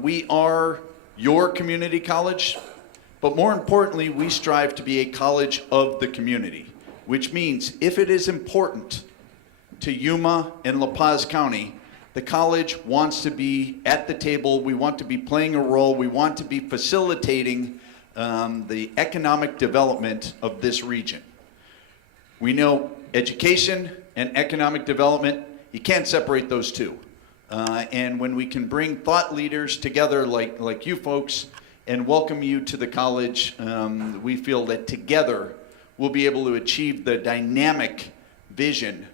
We are your community college, but more importantly, we strive to be a college of the community, which means if it is important to Yuma and La Paz County, the college wants to be at the table. We want to be playing a role. We want to be facilitating the economic development of this region. We know education and economic development, you can't separate those two. And when we can bring thought leaders together like you folks and welcome you to the college, we feel that together we'll be able to achieve the dynamic vision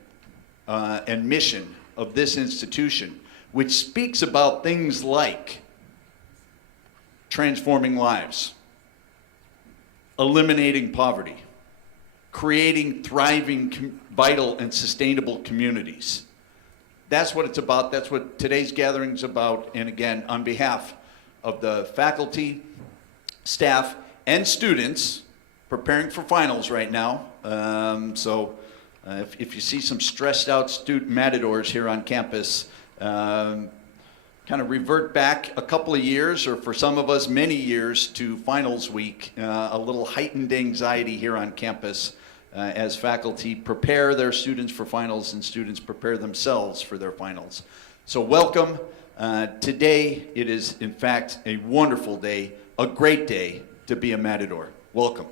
and mission of this institution, which speaks about things like transforming lives, eliminating poverty, creating thriving, vital, and sustainable communities. That's what it's about. That's what today's gathering is about. And again, on behalf of the faculty, staff, and students preparing for finals right now. If you see some stressed out student matadors here on campus, kind of revert back a couple of years, or for some of us many years, to finals week. A little heightened anxiety here on campus as faculty prepare their students for finals and students prepare themselves for their finals. So welcome. Today it is in fact a wonderful day, a great day to be a Matador. Welcome.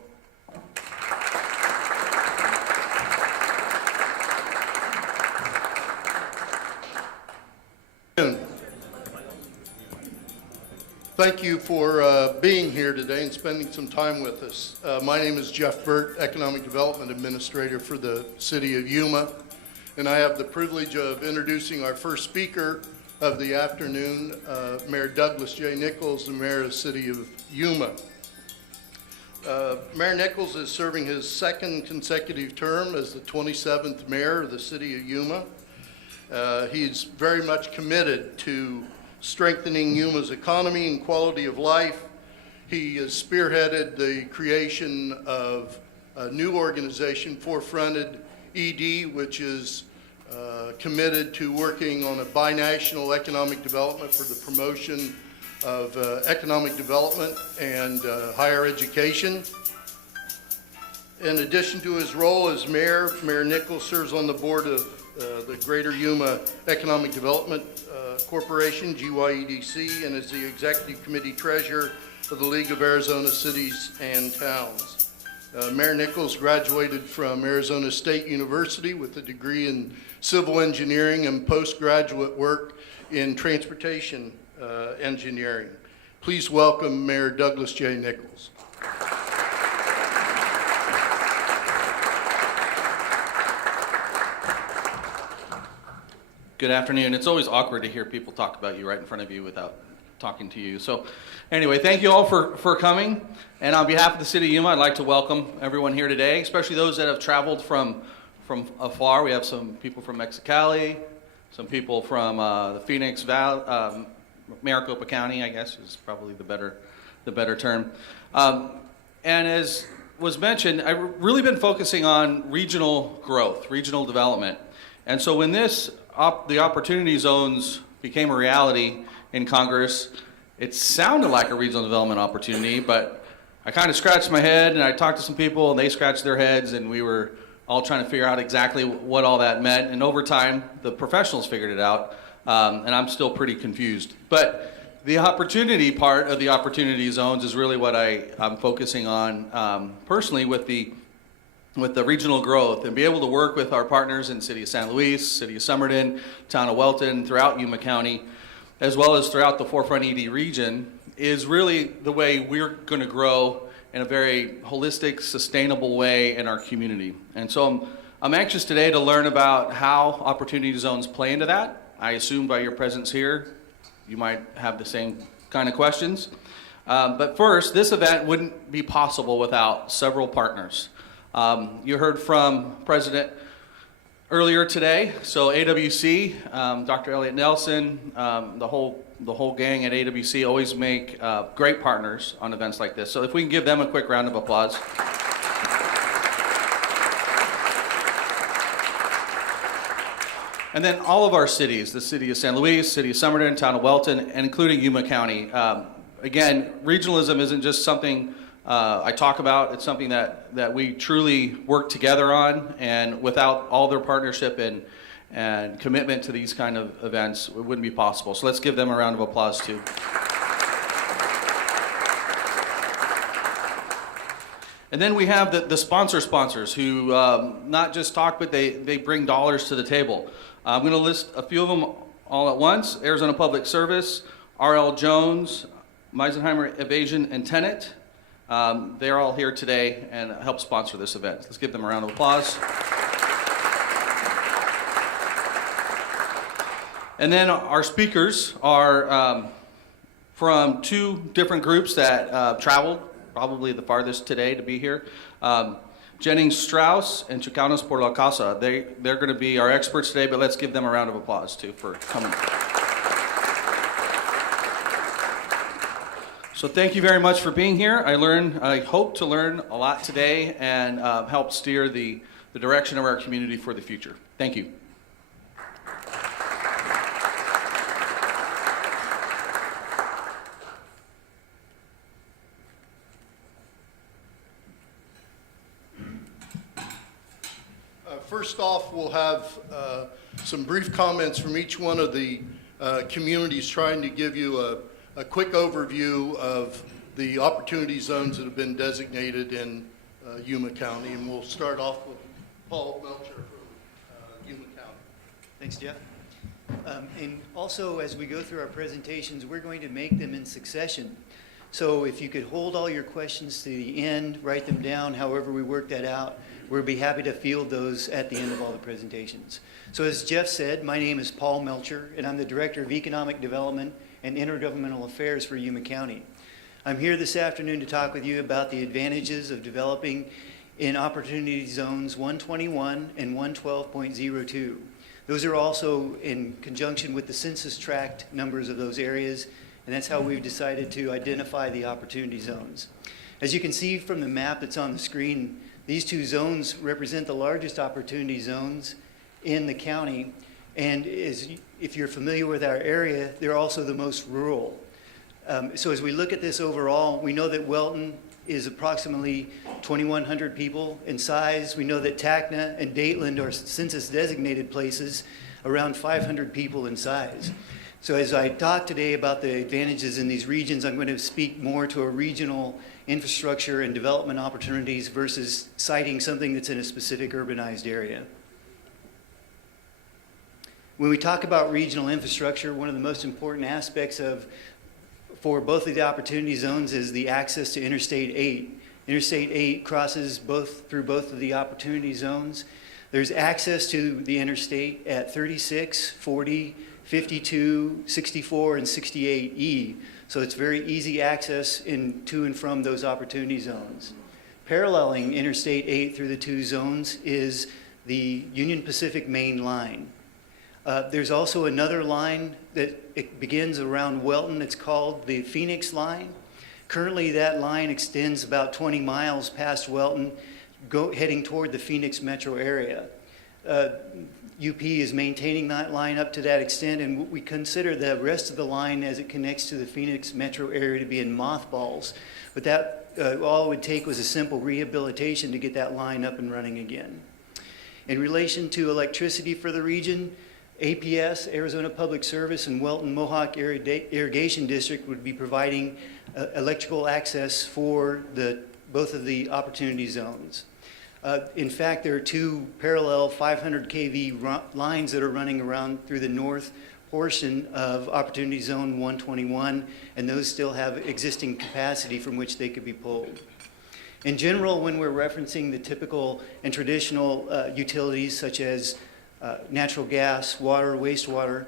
Thank you for being here today and spending some time with us. My name is Jeff Burt, Economic Development Administrator for the City of Yuma, and I have the privilege of introducing our first speaker of the afternoon, Mayor Douglas J. Nichols, the Mayor of the City of Yuma. Mayor Nichols is serving his second consecutive term as the 27th Mayor of the City of Yuma. He's very much committed to strengthening Yuma's economy and quality of life. He has spearheaded the creation of a new organization, Forefronted ED, which is committed to working on a binational economic development for the promotion of economic development and higher education. In addition to his role as mayor, Mayor Nichols serves on the board of the Greater Yuma Economic Development Corporation, GYEDC, and is the Executive Committee Treasurer of the League of Arizona Cities and Towns. Mayor Nichols graduated from Arizona State University with a degree in civil engineering and postgraduate work in transportation engineering. Please welcome Mayor Douglas J. Nichols. Good afternoon. It's always awkward to hear people talk about you right in front of you without talking to you. So anyway, thank you all for coming. And on behalf of the City of Yuma, I'd like to welcome everyone here today, especially those that have traveled from afar. We have some people from Mexicali, some people from the Phoenix Valley, Maricopa County, I guess is probably the better term. And as was mentioned, I've really been focusing on regional growth, regional development. And so when the opportunity zones became a reality in Congress, it sounded like a regional development opportunity, but I kind of scratched my head and I talked to some people and they scratched their heads and we were all trying to figure out exactly what all that meant. And over time, the professionals figured it out, and I'm still pretty confused. But the opportunity part of the opportunity zones is really what I'm focusing on personally with the regional growth, and be able to work with our partners in City of San Luis, City of Somerton, Town of Welton, throughout Yuma County, as well as throughout the Forefront ED region, is really the way we're going to grow in a very holistic, sustainable way in our community. And so I'm anxious today to learn about how opportunity zones play into that. I assume by your presence here, you might have the same kind of questions. But first, this event wouldn't be possible without several partners. You heard from President earlier today, so AWC, Dr. Elliott Nelson, the whole gang at AWC always make great partners on events like this. So if we can give them a quick round of applause. And then all of our cities, the city of San Luis, city of Somerton, town of Welton, and including Yuma County. Again, regionalism isn't just something I talk about. It's something that we truly work together on, and without all their partnership and commitment to these kind of events, it wouldn't be possible. So let's give them a round of applause too. And then we have the sponsors who not just talk, but they bring dollars to the table. I'm going to list a few of them all at once. Arizona Public Service, R.L. Jones, Meisenheimer Evasion and Tenet. They're all here today and help sponsor this event. Let's give them a round of applause. And then our speakers are from two different groups that traveled probably the farthest today to be here. Jennings Strauss and Chicanos por la Casa. They're going to be our experts today, but let's give them a round of applause too for coming. So thank you very much for being here. I hope to learn a lot today and help steer the direction of our community for the future. Thank you. First off, we'll have some brief comments from each one of the communities, trying to give you a quick overview of the opportunity zones that have been designated in Yuma County. And we'll start off with Paul Melchior from Yuma County. Thanks, Jeff. And also, as we go through our presentations, we're going to make them in succession. So if you could hold all your questions to the end, write them down, however we work that out, we'll be happy to field those at the end of all the presentations. So as Jeff said, my name is Paul Melchior, and I'm the Director of Economic Development and Intergovernmental Affairs for Yuma County. I'm here this afternoon to talk with you about the advantages of developing in Opportunity Zones 121 and 112.02. Those are also in conjunction with the census tract numbers of those areas, and that's how we've decided to identify the Opportunity Zones. As you can see from the map that's on the screen, these two zones represent the largest opportunity zones in the county, and if you're familiar with our area, they're also the most rural. So as we look at this overall, we know that Welton is approximately 2,100 people in size. We know that Tacna and Dateland are census-designated places, around 500 people in size. So as I talk today about the advantages in these regions, I'm going to speak more to a regional infrastructure and development opportunities versus citing something that's in a specific urbanized area. When we talk about regional infrastructure, one of the most important aspects for both of the opportunity zones is the access to Interstate 8. Interstate 8 crosses through both of the opportunity zones. There's access to the interstate at 36, 40, 52, 64, and 68E. So it's very easy access to and from those opportunity zones. Paralleling Interstate 8 through the two zones is the Union Pacific Main Line. There's also another line it begins around Welton. It's called the Phoenix Line. Currently, that line extends about 20 miles past Welton, heading toward the Phoenix metro area. UP is maintaining that line up to that extent, and we consider the rest of the line as it connects to the Phoenix metro area to be in mothballs. But that all it would take was a simple rehabilitation to get that line up and running again. In relation to electricity for the region, APS, Arizona Public Service, and Welton Mohawk Irrigation District would be providing electrical access for both of the opportunity zones. In fact, there are two parallel 500 kV lines that are running around through the north portion of Opportunity Zone 121, and those still have existing capacity from which they could be pulled. In general, when we're referencing the typical and traditional utilities such as natural gas, water, wastewater,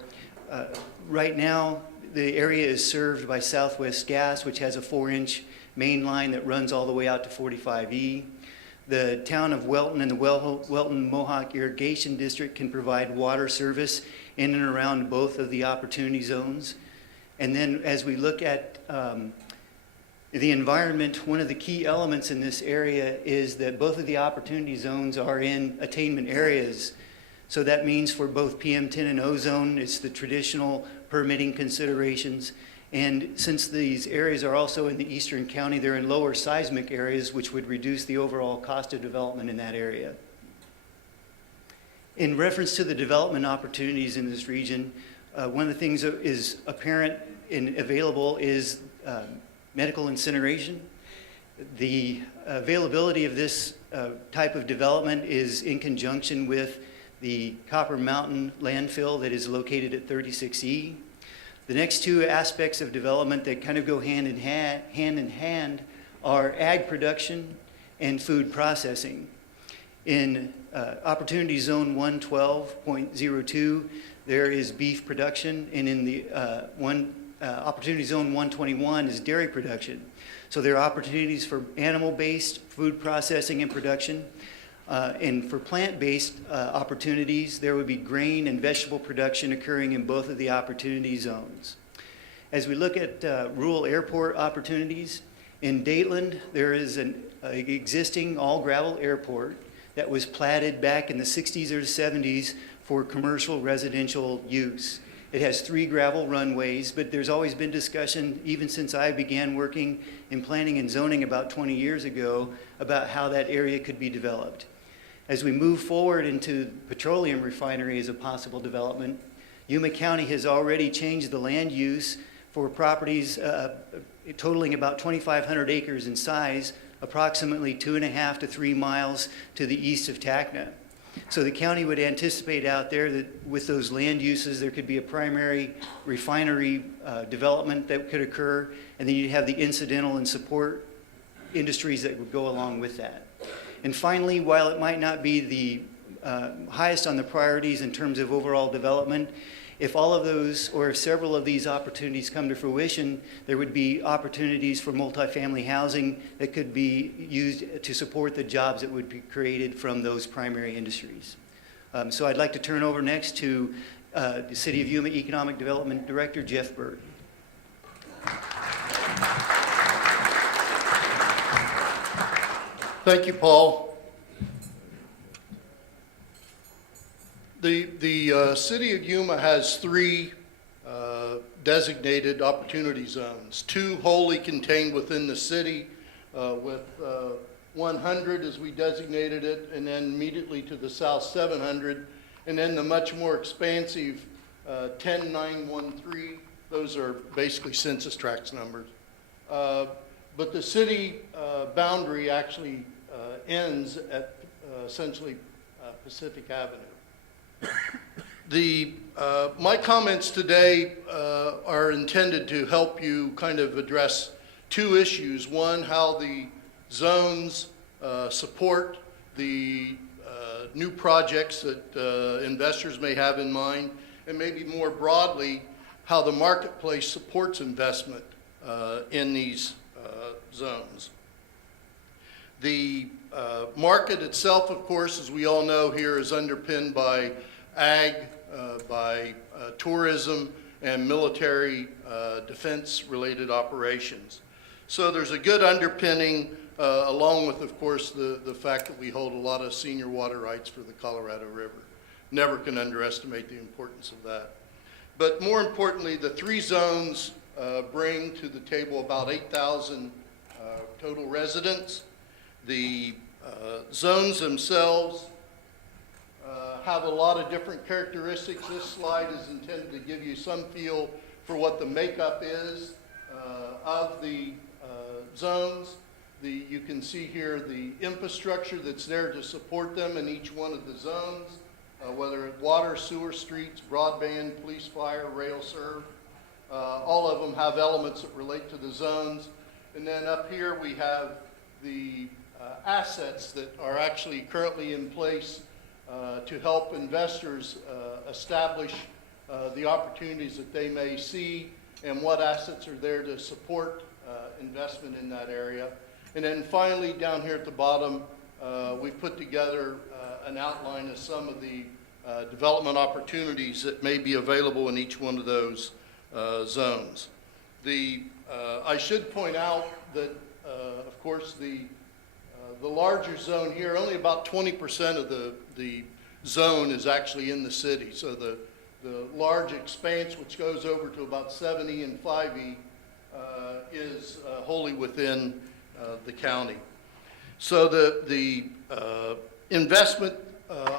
right now the area is served by Southwest Gas, which has a 4-inch main line that runs all the way out to 45E. The town of Welton and the Welton Mohawk Irrigation District can provide water service in and around both of the opportunity zones. And then as we look at the environment, one of the key elements in this area is that both of the opportunity zones are in attainment areas. So that means for both PM10 and ozone, it's the traditional permitting considerations. And since these areas are also in the eastern county, they're in lower seismic areas, which would reduce the overall cost of development in that area. In reference to the development opportunities in this region, one of the things that is apparent and available is medical incineration. The availability of this type of development is in conjunction with the Copper Mountain landfill that is located at 36E. The next two aspects of development that kind of go hand in hand are ag production and food processing. In Opportunity Zone 112.02, there is beef production, and in the Opportunity Zone 121 is dairy production. So there are opportunities for animal-based food processing and production. And for plant-based opportunities, there would be grain and vegetable production occurring in both of the opportunity zones. As we look at rural airport opportunities, in Dateland, there is an existing all-gravel airport that was platted back in the 60s or 70s for commercial residential use. It has 3 gravel runways, but there's always been discussion, even since I began working in planning and zoning about 20 years ago, about how that area could be developed. As we move forward into petroleum refinery as a possible development, Yuma County has already changed the land use for properties totaling about 2,500 acres in size, approximately 2.5 to 3 miles to the east of Tacna. So the county would anticipate out there that with those land uses, there could be a primary refinery development that could occur, and then you'd have the incidental and support industries that would go along with that. And finally, while it might not be the highest on the priorities in terms of overall development, if all of those or if several of these opportunities come to fruition, there would be opportunities for multifamily housing that could be used to support the jobs that would be created from those primary industries. So I'd like to turn over next to the City of Yuma Economic Development Director, Jeff Burt. Thank you, Paul. The City of Yuma has 3 designated opportunity zones, 2 wholly contained within the city with 100 as we designated it, and then immediately to the south 700, and then the much more expansive 10913. Those are basically census tracts numbers. But the city boundary actually ends at essentially Pacific Avenue. My comments today are intended to help you kind of address 2 issues. One, how the zones support the new projects that investors may have in mind, and maybe more broadly, how the marketplace supports investment in these zones. The market itself, of course, as we all know here, is underpinned by ag, by tourism, and military defense-related operations. So there's a good underpinning, along with, of course, the fact that we hold a lot of senior water rights for the Colorado River. Never can underestimate the importance of that. But more importantly, the 3 zones bring to the table about 8,000 total residents. The zones themselves have a lot of different characteristics. This slide is intended to give you some feel for what the makeup is of the zones. You can see here the infrastructure that's there to support them in each one of the zones, whether it's water, sewer, streets, broadband, police, fire, rail serve. All of them have elements that relate to the zones. And then up here we have the assets that are actually currently in place to help investors establish the opportunities that they may see and what assets are there to support investment in that area. And then finally, down here at the bottom, we've put together an outline of some of the development opportunities that may be available in each one of those zones. I should point out that, of course, the larger zone here, only about 20% of the zone is actually in the city. So the large expanse, which goes over to about 7E and 5E, is wholly within the county. So the investment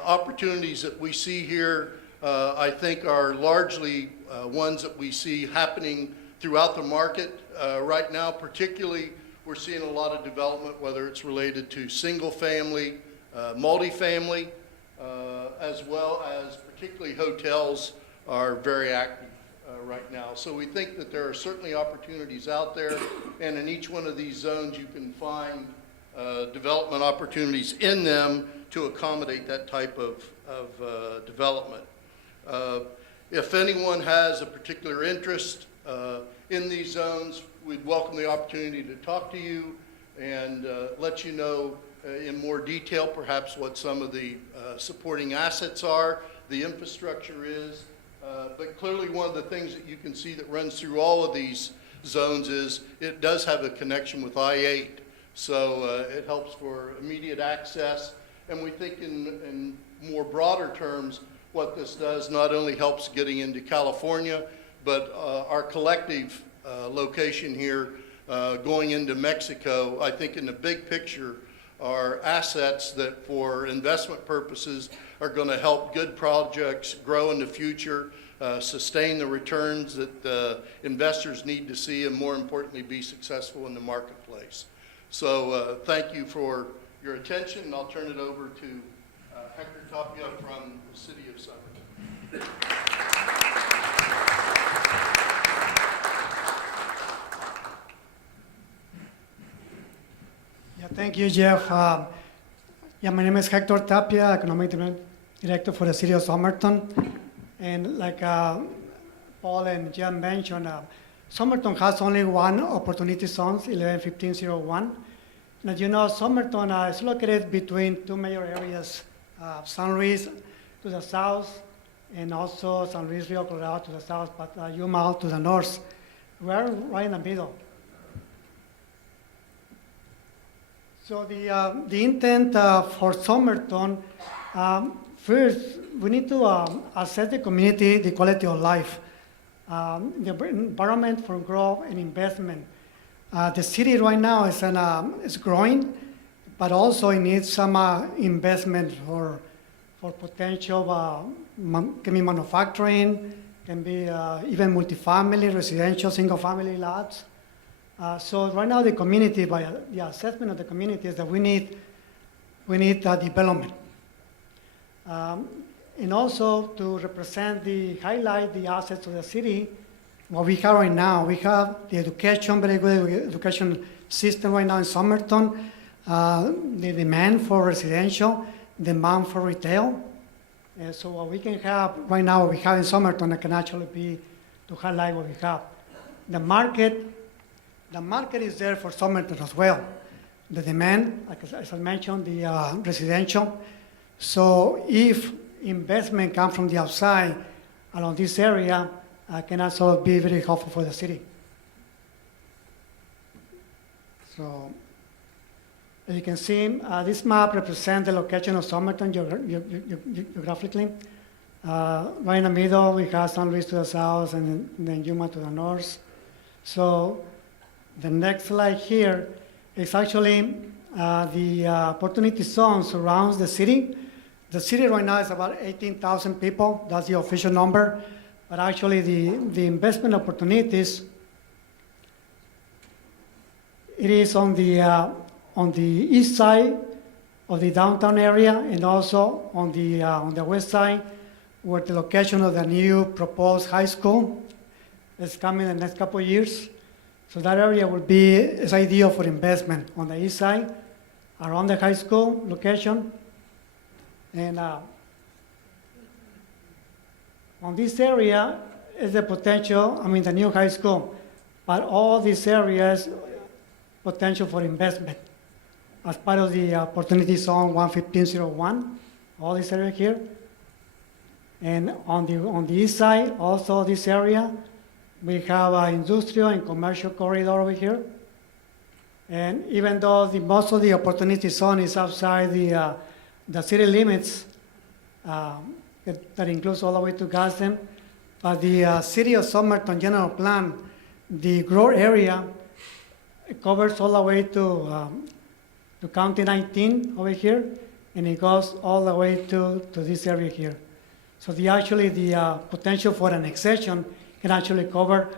opportunities that we see here, I think, are largely ones that we see happening throughout the market right now. Particularly, we're seeing a lot of development, whether it's related to single-family, multifamily, as well as particularly hotels are very active right now. So we think that there are certainly opportunities out there, and in each one of these zones you can find development opportunities in them to accommodate that type of development. If anyone has a particular interest in these zones, we'd welcome the opportunity to talk to you and let you know in more detail perhaps what some of the supporting assets are, the infrastructure is. But clearly one of the things that you can see that runs through all of these zones is it does have a connection with I-8. So it helps for immediate access. And we think in more broader terms, what this does not only helps getting into California, but our collective location here going into Mexico, I think in the big picture are assets that for investment purposes are going to help good projects grow in the future, sustain the returns that investors need to see, and more importantly, be successful in the marketplace. So thank you for your attention, and I'll turn it over to Hector Tapia from the city of Somerton. Yeah, thank you, Jeff. Yeah, my name is Hector Tapia, Economic Development Director for the city of Somerton. And like Paul and Jeff mentioned, Somerton has only one opportunity zone, 11-1501. And as you know, Somerton is located between two major areas, San Luis to the south, and also San Luis Rio Colorado to the south, but Yuma to the north. We're right in the middle. So the intent for Somerton, first, we need to assess the community, the quality of life, the environment for growth and investment. The city right now is growing, but also it needs some investment for potential, can be manufacturing, can be even multifamily, residential, single-family lots. So right now the community, by the assessment of the community, is that we need development. And also to highlight the assets of the city, what we have right now, we have the education, very good education system right now in Somerton, the demand for residential, demand for retail. So what we can have right now, what we have in Somerton, it can actually be to highlight what we have. The market is there for Somerton as well. The demand, like as I mentioned, the residential. So if investment comes from the outside along this area, can also be very helpful for the city. So as you can see, this map represents the location of Somerton geographically. Right in the middle, we have San Luis to the south and then Yuma to the north. So the next slide here is actually the opportunity zone surrounds the city. The city right now is about 18,000 people. That's the official number. But actually the investment opportunities, it is on the east side of the downtown area and also on the west side where the location of the new proposed high school is coming in the next couple of years. So that area is ideal for investment on the east side, around the high school location. And on this area is the potential, the new high school, but all these areas, potential for investment as part of the opportunity zone 11501, all this area here. And on the east side, also this area, we have an industrial and commercial corridor over here. And even though most of the opportunity zone is outside the city limits, that includes all the way to Gadsden. But the city of Somerton general plan, the growth area, it covers all the way to County 19 over here, and it goes all the way to this area here. So the potential for an accession can actually cover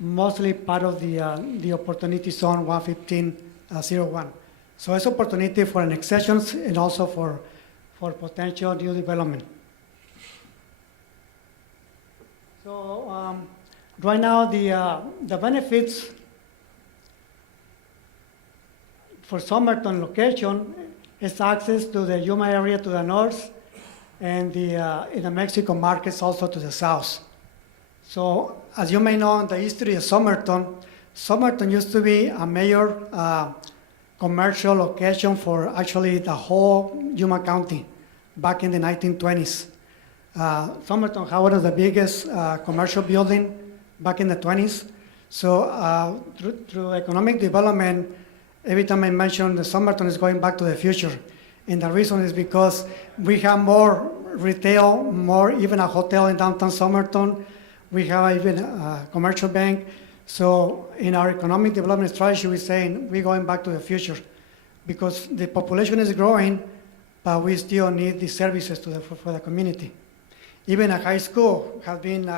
mostly part of the opportunity zone 11501. So it's opportunity for an accession and also for potential new development. So right now the benefits for Somerton location is access to the Yuma area to the north and in the Mexico markets also to the south. So as you may know, in the history of Somerton, Somerton used to be a major commercial location for actually the whole Yuma County back in the 1920s. Somerton had one of the biggest commercial building back in the 20s. So through economic development, every time I mention the Somerton is going back to the future. And the reason is because we have more retail, more even a hotel in downtown Somerton. We have even a commercial bank. So in our economic development strategy, we're saying we're going back to the future because the population is growing, but we still need the services for the community. Even a high school has been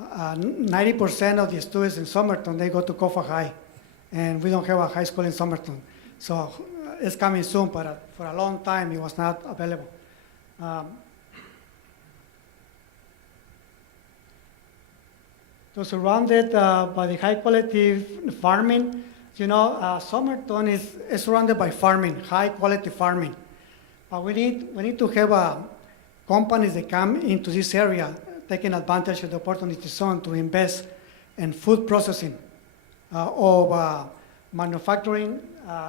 90% of the students in Somerton, they go to Kofa High, and we don't have a high school in Somerton. So it's coming soon, but for a long time it was not available. So surrounded by the high quality farming, you know, Somerton is surrounded by farming, high quality farming. But we need to have companies that come into this area, taking advantage of the opportunity zone to invest in food processing of manufacturing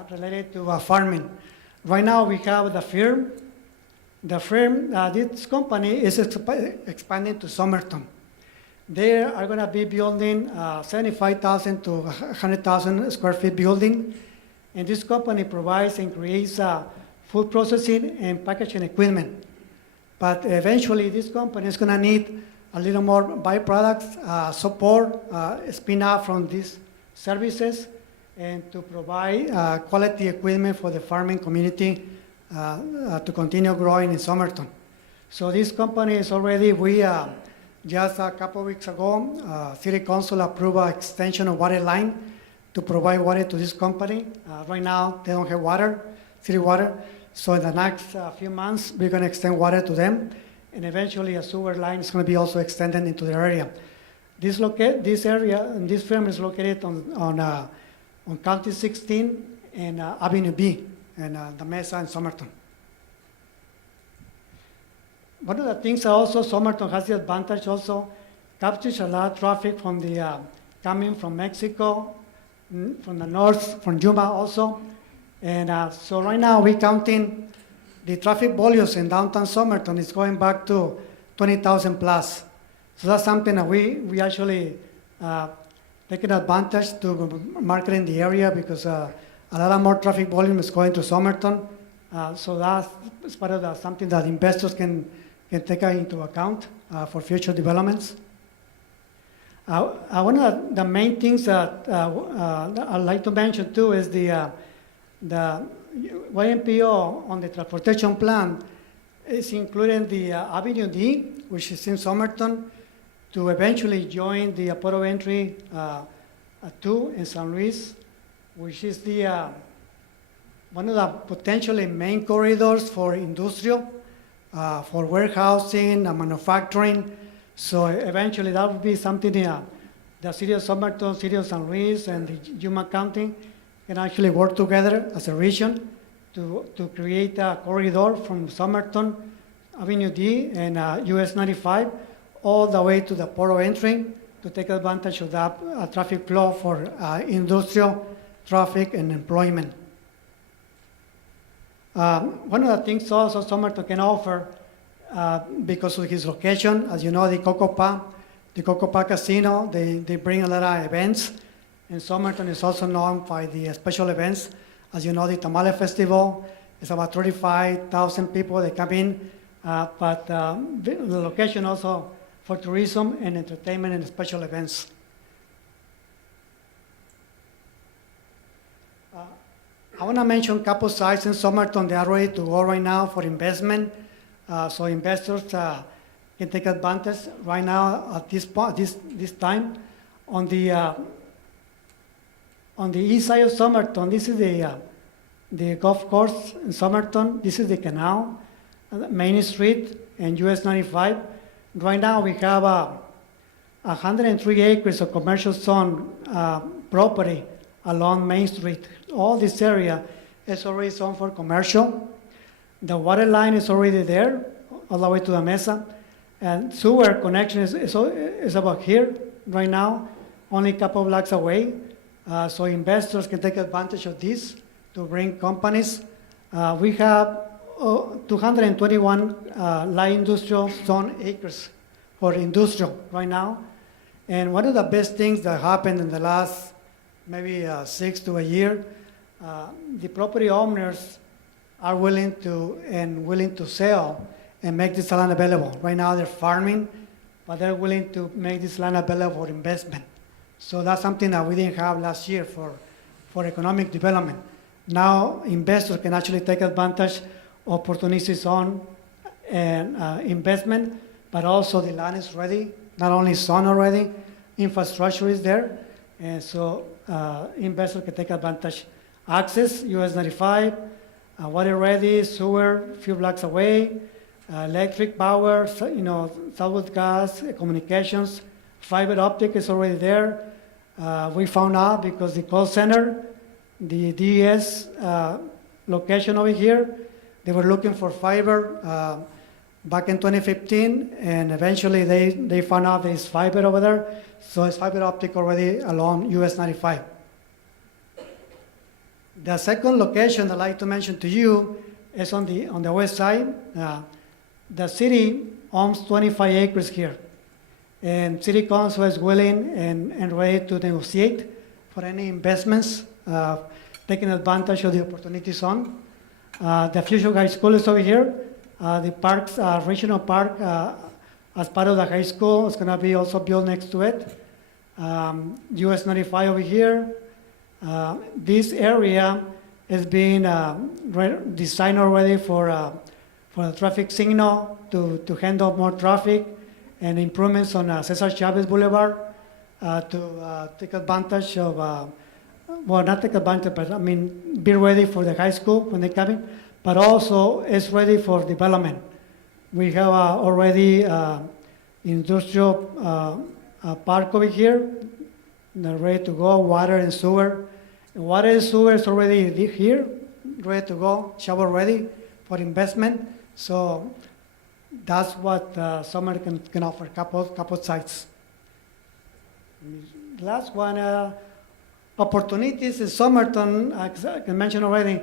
related to farming. Right now we have the firm. The firm, this company is expanding to Somerton. They are going to be building 75,000 to 100,000 square feet building. And this company provides and creates food processing and packaging equipment. But eventually this company is going to need a little more byproducts, support, spin out from these services, and to provide quality equipment for the farming community to continue growing in Somerton. So this company is already, just a couple of weeks ago, City Council approved an extension of water line to provide water to this company. Right now, they don't have water, city water. So in the next few months, we're going to extend water to them. And eventually, a sewer line is going to be also extended into the area. This area, and this firm is located on County 16 and Avenue B, and the Mesa in Somerton. One of the things that also Somerton has the advantage also, captures a lot of traffic from the coming from Mexico, from the north, from Yuma also. And so right now we're counting the traffic volumes in downtown Somerton is going back to 20,000 plus. So that's something that we actually taking advantage to market in the area because a lot of more traffic volume is going to Somerton. So that's part of something that investors can take into account for future developments. One of the main things that I'd like to mention too is the YMPO on the transportation plan is including the Avenue D, which is in Somerton, to eventually join the port of entry 2 in San Luis, which is the one of the potentially main corridors for industrial, for warehousing, manufacturing. So eventually that would be something the city of Somerton, city of San Luis, and the Yuma County can actually work together as a region to create a corridor from Somerton, Avenue D, and US 95, all the way to the port of entry to take advantage of that traffic flow for industrial traffic and employment. One of the things also Somerton can offer, because of his location, as you know, the Cocopa Casino, they bring a lot of events, and Somerton is also known by the special events. As you know, the Tamale Festival is about 35,000 people that come in but the location also for tourism and entertainment and special events. I want to mention a couple sites in Somerton. They are ready to go right now for investment. So investors can take advantage right now at this point, this time. On the east side of Somerton, this is the golf course in Somerton. This is the canal, Main Street and US 95. Right now we have 103 acres of commercial zone property along Main Street. All this area is already zoned for commercial. The water line is already there, all the way to the mesa. And sewer connection is about here right now, only a couple of blocks away. So investors can take advantage of this to bring companies. We have 221 light industrial zone acres for industrial right now. And one of the best things that happened in the last maybe 6 to a year, the property owners are willing to sell and make this land available. Right now they're farming, but they're willing to make this land available for investment. So that's something that we didn't have last year for economic development. Now investors can actually take advantage of opportunities on and investment, but also the land is ready, not only zone already, infrastructure is there, and so investors can take advantage. Access, US 95, water ready, sewer, a few blocks away, electric power, Southwest gas, communications, fiber optic is already there. We found out because the call center, the DES location over here, they were looking for fiber back in 2015, and eventually they found out there's fiber over there, so it's fiber optic already along US 95. The second location I'd like to mention to you is on the west side. The city owns 25 acres here, and city council is willing and ready to negotiate for any investments, taking advantage of the opportunity zone. The future high school is over here. The parks, regional park, as part of the high school, is going to be also built next to it. US 95 over here. This area is being designed already for the traffic signal to handle more traffic and improvements on Cesar Chavez Boulevard to take advantage of, well, not take advantage, but I mean, be ready for the high school when they come in, but also it's ready for development. We have already industrial park over here. They're ready to go, water and sewer. Water and sewer is already here, ready to go, shovel ready for investment. So that's what Somerton can offer, couple sites. Last one, opportunities in Somerton, as I can mention already,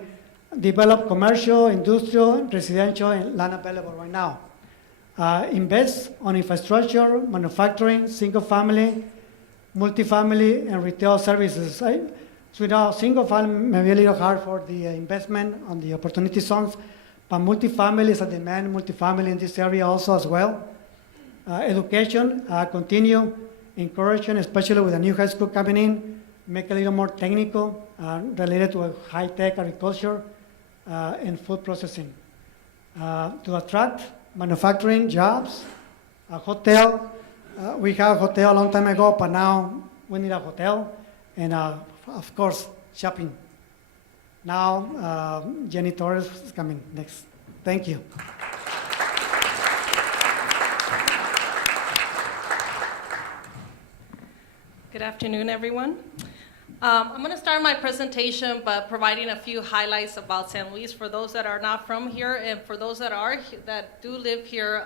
develop commercial, industrial, residential, and land available right now. Invest on infrastructure, manufacturing, single family, multifamily, and retail services. So now single family may be a little hard for the investment on the opportunity zones, but multifamily is a demand, multifamily in this area also as well. Education, continue, encouraging, especially with a new high school coming in, make it a little more technical, related to high-tech agriculture and food processing. To attract manufacturing jobs, a hotel. We had a hotel a long time ago, but now we need a hotel, and of course, shopping. Now, Jenny Torres is coming next. Thank you. Good afternoon, everyone. I'm going to start my presentation by providing a few highlights about San Luis for those that are not from here, and for those that do live here,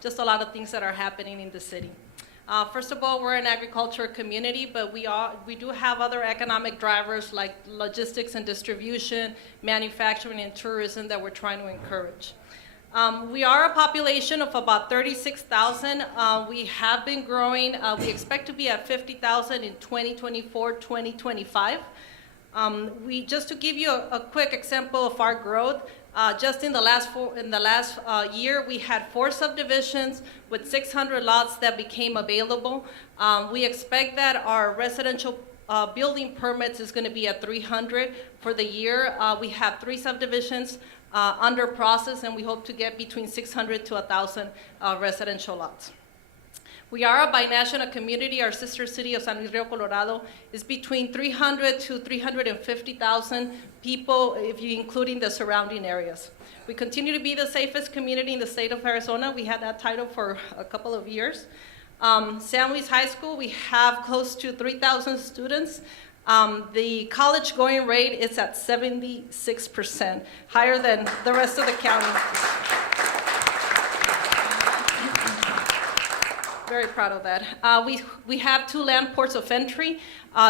just a lot of things that are happening in the city. First of all, we're an agriculture community, but we do have other economic drivers like logistics and distribution, manufacturing and tourism that we're trying to encourage. We are a population of about 36,000. We have been growing. We expect to be at 50,000 in 2024, 2025. Just to give you a quick example of our growth, Just in the last year, we had 4 subdivisions with 600 lots that became available. We expect that our residential building permits is going to be at 300 for the year. We have 3 subdivisions under process, and we hope to get between 600 to 1,000 residential lots. We are a binational community. Our sister city of San Luis Rio Colorado is between 300 to 350,000 people, if you including the surrounding areas. We continue to be the safest community in the state of Arizona. We had that title for a couple of years. San Luis High School, we have close to 3,000 students. The college going rate is at 76%, higher than the rest of the county. Very proud of that. We have 2 land ports of entry.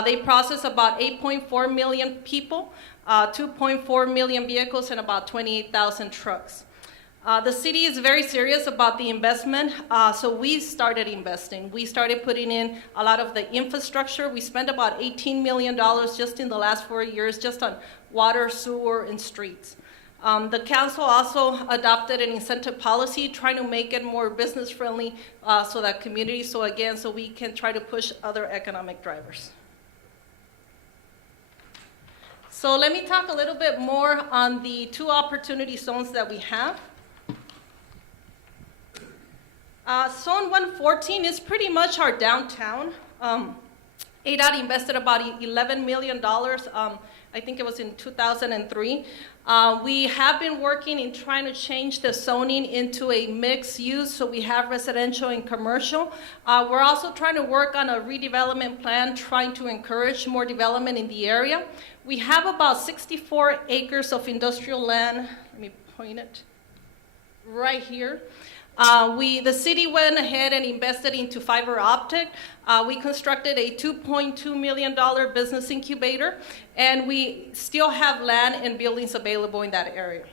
They process about 8.4 million people, 2.4 million vehicles, and about 28,000 trucks. The city is very serious about the investment, so we started investing. We started putting in a lot of the infrastructure. We spent about $18 million just in the last 4 years, just on water, sewer, and streets. The council also adopted an incentive policy trying to make it more business friendly so we can try to push other economic drivers. So let me talk a little bit more on the 2 opportunity zones that we have. Zone 114 is pretty much our downtown. ADOT invested about $11 million. I think it was in 2003. We have been working in trying to change the zoning into a mixed use, so we have residential and commercial. We're also trying to work on a redevelopment plan, trying to encourage more development in the area. We have about 64 acres of industrial land. Let me point it right here. The city went ahead and invested into fiber optic. We constructed a $2.2 million business incubator, and we still have land and buildings available in that area.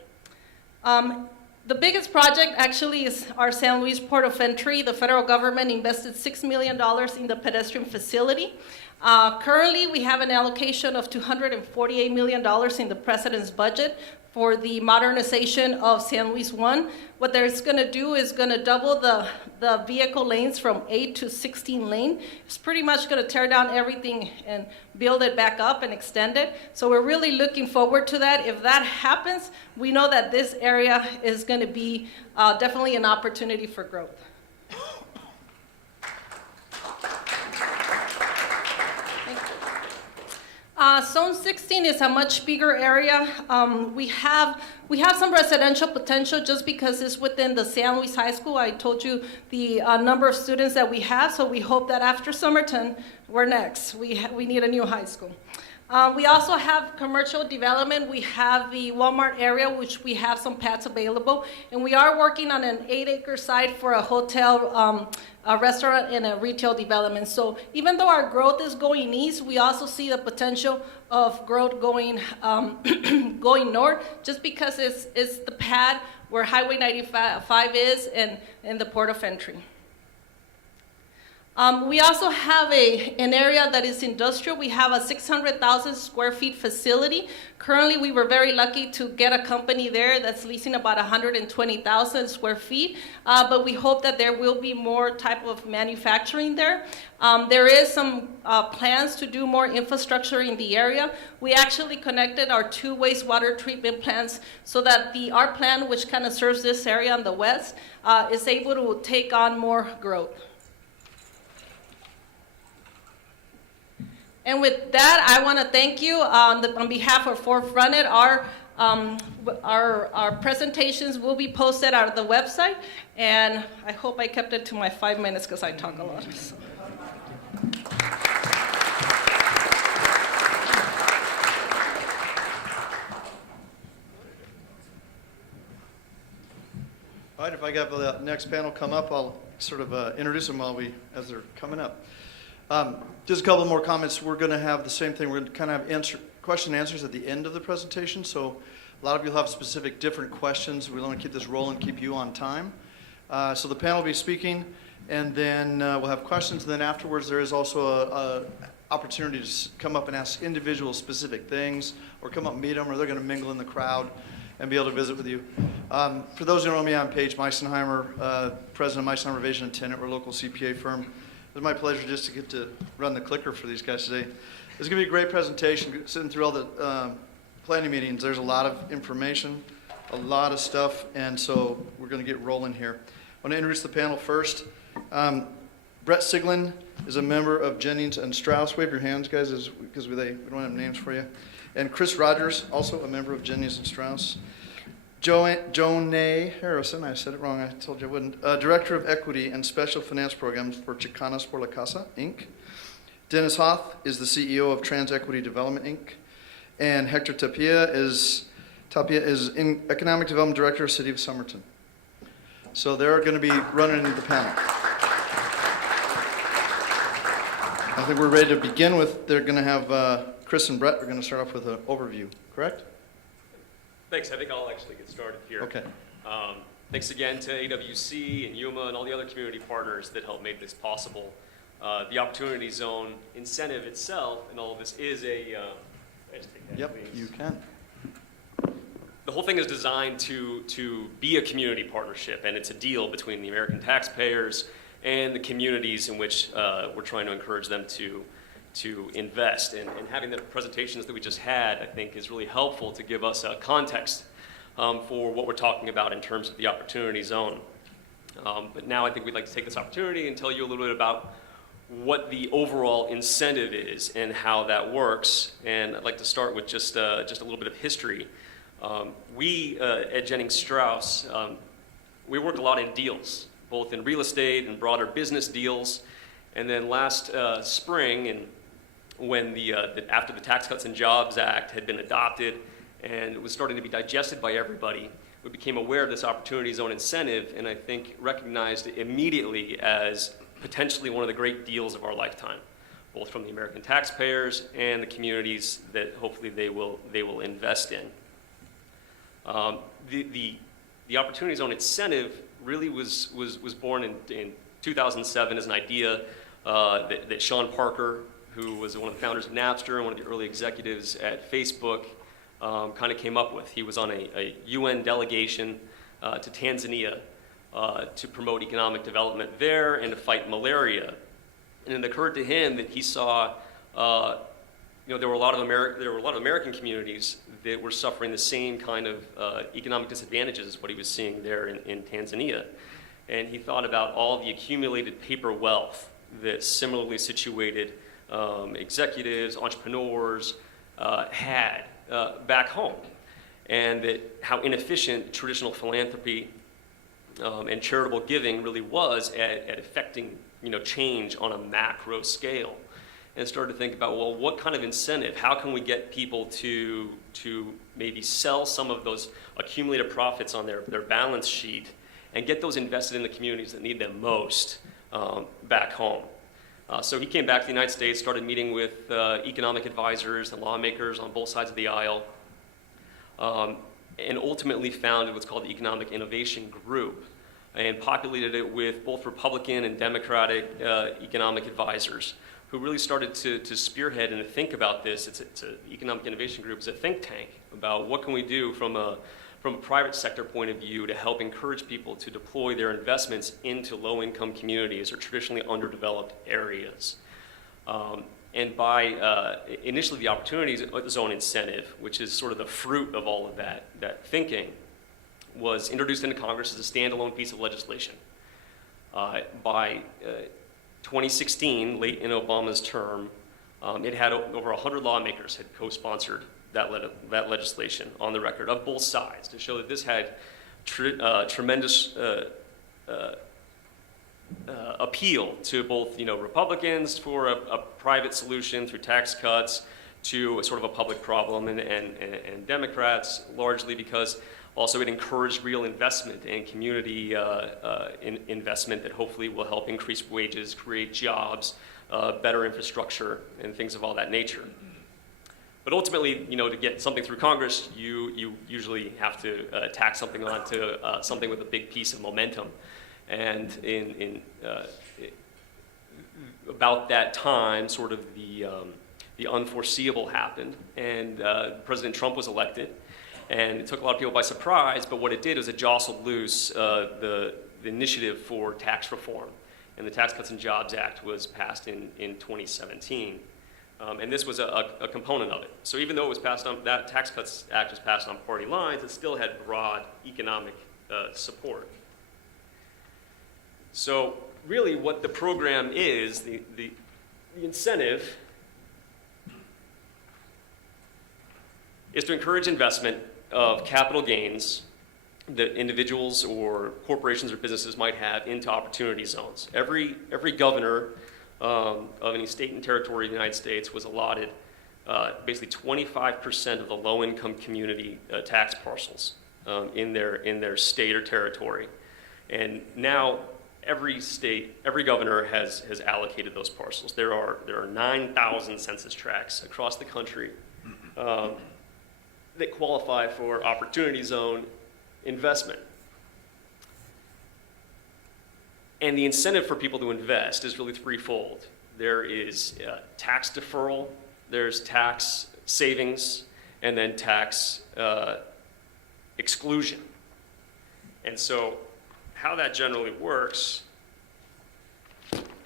The biggest project actually is our San Luis Port of Entry. The federal government invested $6 million in the pedestrian facility. Currently, we have an allocation of $248 million in the president's budget for the modernization of San Luis 1. What that's going to do is going to double the vehicle lanes from 8 to 16 lane. It's pretty much going to tear down everything and build it back up and extend it. So we're really looking forward to that. If that happens, we know that this area is going to be definitely an opportunity for growth. Zone 16 is a much bigger area. We have some residential potential just because it's within the San Luis High School. I told you the number of students that we have, so we hope that after Somerton, we're next. We need a new high school. We also have commercial development. We have the Walmart area, which we have some pads available, and we are working on an 8-acre site for a hotel, a restaurant, and a retail development. So even though our growth is going east, we also see the potential of growth going going north, just because it's the pad where Highway 95 is and the port of entry. We also have an area that is industrial. We have a 600,000 square feet facility. Currently, we were very lucky to get a company there that's leasing about 120,000 square feet, but we hope that there will be more type of manufacturing there. There is some plans to do more infrastructure in the area. We actually connected our 2 wastewater treatment plants so that our plant, which kind of serves this area on the west, is able to take on more growth. And with that, I want to thank you on behalf of Forefronted. Our presentations will be posted on the website, and I hope I kept it to my 5 minutes because I talk a lot. So. All right, if I got the next panel come up, I'll sort of introduce them as they're coming up. Just a couple more comments. We're going to have the same thing. We're going to kind of have question and answers at the end of the presentation. So a lot of you will have specific different questions. We want to keep this rolling, keep you on time. So the panel will be speaking, and then we'll have questions. And then afterwards, there is also an opportunity to come up and ask individual specific things, or come up and meet them, or they're going to mingle in the crowd. and be able to visit with you. For those who don't know me, I'm Paige Meisenheimer, president of Meisenheimer Vision and Tenant. We're a local CPA firm. It's my pleasure just to get to run the clicker for these guys today. It's going to be a great presentation. Sitting through all the planning meetings, there's a lot of information, a lot of stuff, and so we're going to get rolling here. I want to introduce the panel first. Brett Siglin is a member of Jennings and Strauss. Wave your hands, guys, because we don't have names for you. And Chris Rogers, also a member of Jennings and Strauss. Joanne Harrison, I said it wrong, I told you I wouldn't. Director of Equity and Special Finance Programs for Chicanas por la Casa, Inc. Dennis Howth is the CEO of Trans Equity Development, Inc. And Hector Tapia is in Economic Development Director of City of Somerton. So they're going to be running the panel. I think we're ready to begin with. They're going to have Chris and Brett are going to start off with an overview, correct? Thanks. I think I'll actually get started here. Okay. Thanks again to AWC and Yuma and all the other community partners that helped make this possible. The Opportunity Zone incentive itself and all of this is a... Yep, you can. The whole thing is designed to be a community partnership, and it's a deal between the American taxpayers and the communities in which we're trying to encourage them to invest. And having the presentations that we just had, I think, is really helpful to give us a context for what we're talking about in terms of the Opportunity Zone. But now I think we'd like to take this opportunity and tell you a little bit about what the overall incentive is and how that works. And I'd like to start with just a little bit of history. We at Jennings Strauss, we work a lot in deals, both in real estate and broader business deals. And then last spring, and when after the Tax Cuts and Jobs Act had been adopted and it was starting to be digested by everybody, we became aware of this Opportunity Zone incentive, and I think recognized it immediately as potentially one of the great deals of our lifetime, both from the American taxpayers and the communities that hopefully they will invest in. The Opportunity Zone incentive really was born in 2007 as an idea that Sean Parker, who was one of the founders of Napster and one of the early executives at Facebook, kind of came up with. He was on a UN delegation to Tanzania to promote economic development there and to fight malaria. And it occurred to him that he saw, there were a lot of American communities that were suffering the same kind of economic disadvantages as what he was seeing there in Tanzania. And he thought about all the accumulated paper wealth that similarly situated executives, entrepreneurs had back home, and that how inefficient traditional philanthropy and charitable giving really was at affecting change on a macro scale. And started to think about, well, what kind of incentive? How can we get people to maybe sell some of those accumulated profits on their balance sheet and get those invested in the communities that need them most back home? So he came back to the United States, started meeting with economic advisors and lawmakers on both sides of the aisle, and ultimately founded what's called the Economic Innovation Group, and populated it with both Republican and Democratic economic advisors who really started to spearhead and to think about this. It's an Economic Innovation Group. It's a think tank about what can we do from a private sector point of view to help encourage people to deploy their investments into low-income communities or traditionally underdeveloped areas. And by initially the Opportunity Zone incentive, which is sort of the fruit of all of that thinking, was introduced into Congress as a standalone piece of legislation. By 2016, late in Obama's term, it had over 100 lawmakers had co-sponsored that legislation on the record of both sides to show that this had tremendous appeal to both Republicans for a private solution through tax cuts to a sort of a public problem, and Democrats largely because also it encouraged real investment and community investment that hopefully will help increase wages, create jobs, better infrastructure, and things of all that nature. But ultimately, to get something through Congress, you usually have to tack something onto something with a big piece of momentum. And in about that time, sort of the unforeseeable happened, and President Trump was elected. And it took a lot of people by surprise, but what it did was it jostled loose the initiative for tax reform. And the Tax Cuts and Jobs Act was passed in 2017. And this was a component of it. So even though it was passed on, that Tax Cuts Act was passed on party lines, it still had broad economic support. So really what the program is, the incentive is to encourage investment of capital gains that individuals or corporations or businesses might have into opportunity zones. Every governor of any state and territory of the United States was allotted basically 25% of the low-income community tax parcels in their state or territory. And now every state, every governor has allocated those parcels. There are 9,000 census tracts across the country that qualify for opportunity zone investment. And the incentive for people to invest is really threefold. There is tax deferral, there's tax savings, and then tax exclusion. And so how that generally works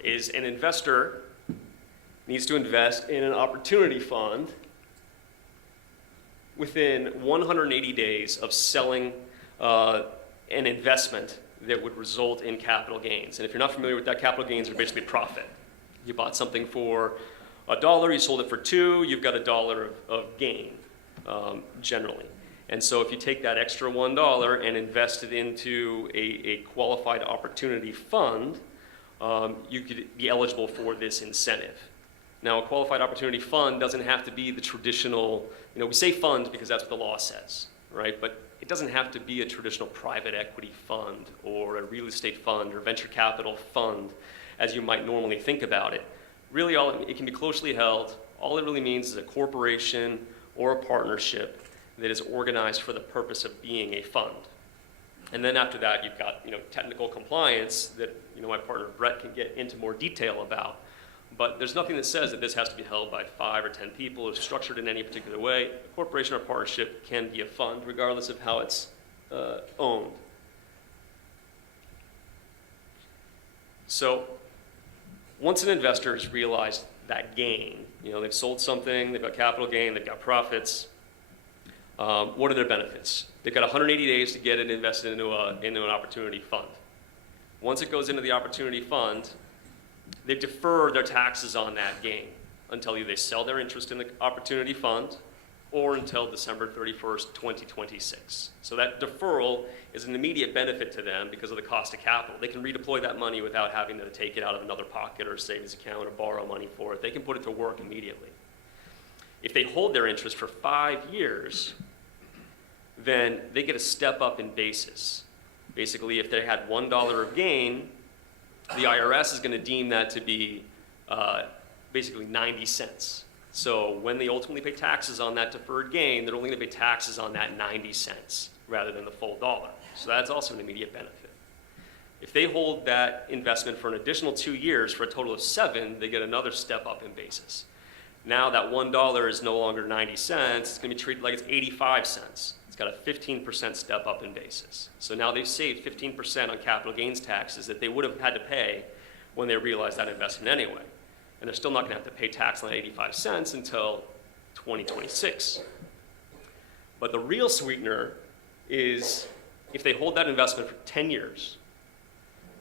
is an investor needs to invest in an opportunity fund within 180 days of selling an investment that would result in capital gains. And if you're not familiar with that, capital gains are basically profit. You bought something for $1, you sold it for $2, you've got $1 of gain, generally. And so if you take that extra $1 and invest it into a qualified opportunity fund, you could be eligible for this incentive. Now, a qualified opportunity fund doesn't have to be the traditional, we say fund because that's what the law says, right? But it doesn't have to be a traditional private equity fund or a real estate fund or venture capital fund as you might normally think about it. Really, it can be closely held. All it really means is a corporation or a partnership that is organized for the purpose of being a fund. And then after that, you've got technical compliance that my partner Brett can get into more detail about. But there's nothing that says that this has to be held by 5 or 10 people or structured in any particular way. A corporation or partnership can be a fund regardless of how it's owned. So once an investor has realized that gain, they've sold something, they've got capital gain, they've got profits, what are their benefits? They've got 180 days to get it invested into an opportunity fund. Once it goes into the opportunity fund, they defer their taxes on that gain until either they sell their interest in the opportunity fund or until December 31st, 2026. So that deferral is an immediate benefit to them because of the cost of capital. They can redeploy that money without having to take it out of another pocket or savings account or borrow money for it. They can put it to work immediately. If they hold their interest for 5 years, then they get a step up in basis. Basically, if they had $1 of gain, the IRS is going to deem that to be basically 90 cents. So when they ultimately pay taxes on that deferred gain, they're only going to pay taxes on that 90 cents rather than the full $1. So that's also an immediate benefit. If they hold that investment for an additional 2 years for a total of 7, they get another step up in basis. Now that $1 is no longer 90 cents, it's going to be treated like it's 85 cents. It's got a 15% step up in basis. So now they've saved 15% on capital gains taxes that they would have had to pay when they realized that investment anyway. And they're still not going to have to pay tax on that 85 cents until 2026. But the real sweetener is if they hold that investment for 10 years,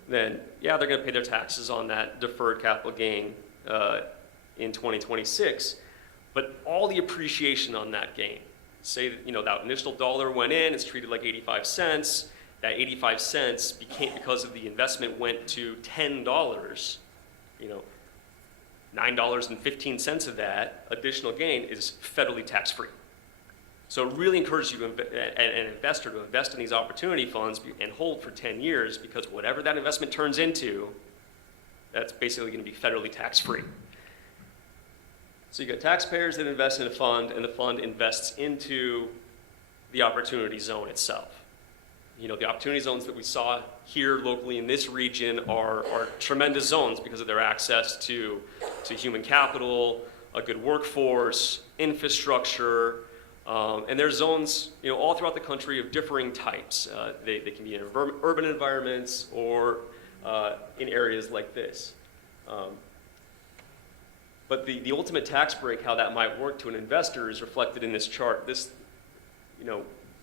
then yeah, they're going to pay their taxes on that deferred capital gain in 2026, but all the appreciation on that gain, say that that initial $1 went in, it's treated like 85 cents, that 85 cents became, because of the investment went to $10, $9.15 of that additional gain is federally tax-free. So it really encourages you, an investor, to invest in these opportunity funds and hold for 10 years because whatever that investment turns into, that's basically going to be federally tax-free. So you got taxpayers that invest in a fund, and the fund invests into the opportunity zone itself. The opportunity zones that we saw here locally in this region are tremendous zones because of their access to human capital, a good workforce, infrastructure, And there's zones, all throughout the country of differing types. They can be in urban environments or in areas like this. But the ultimate tax break, how that might work to an investor, is reflected in this chart.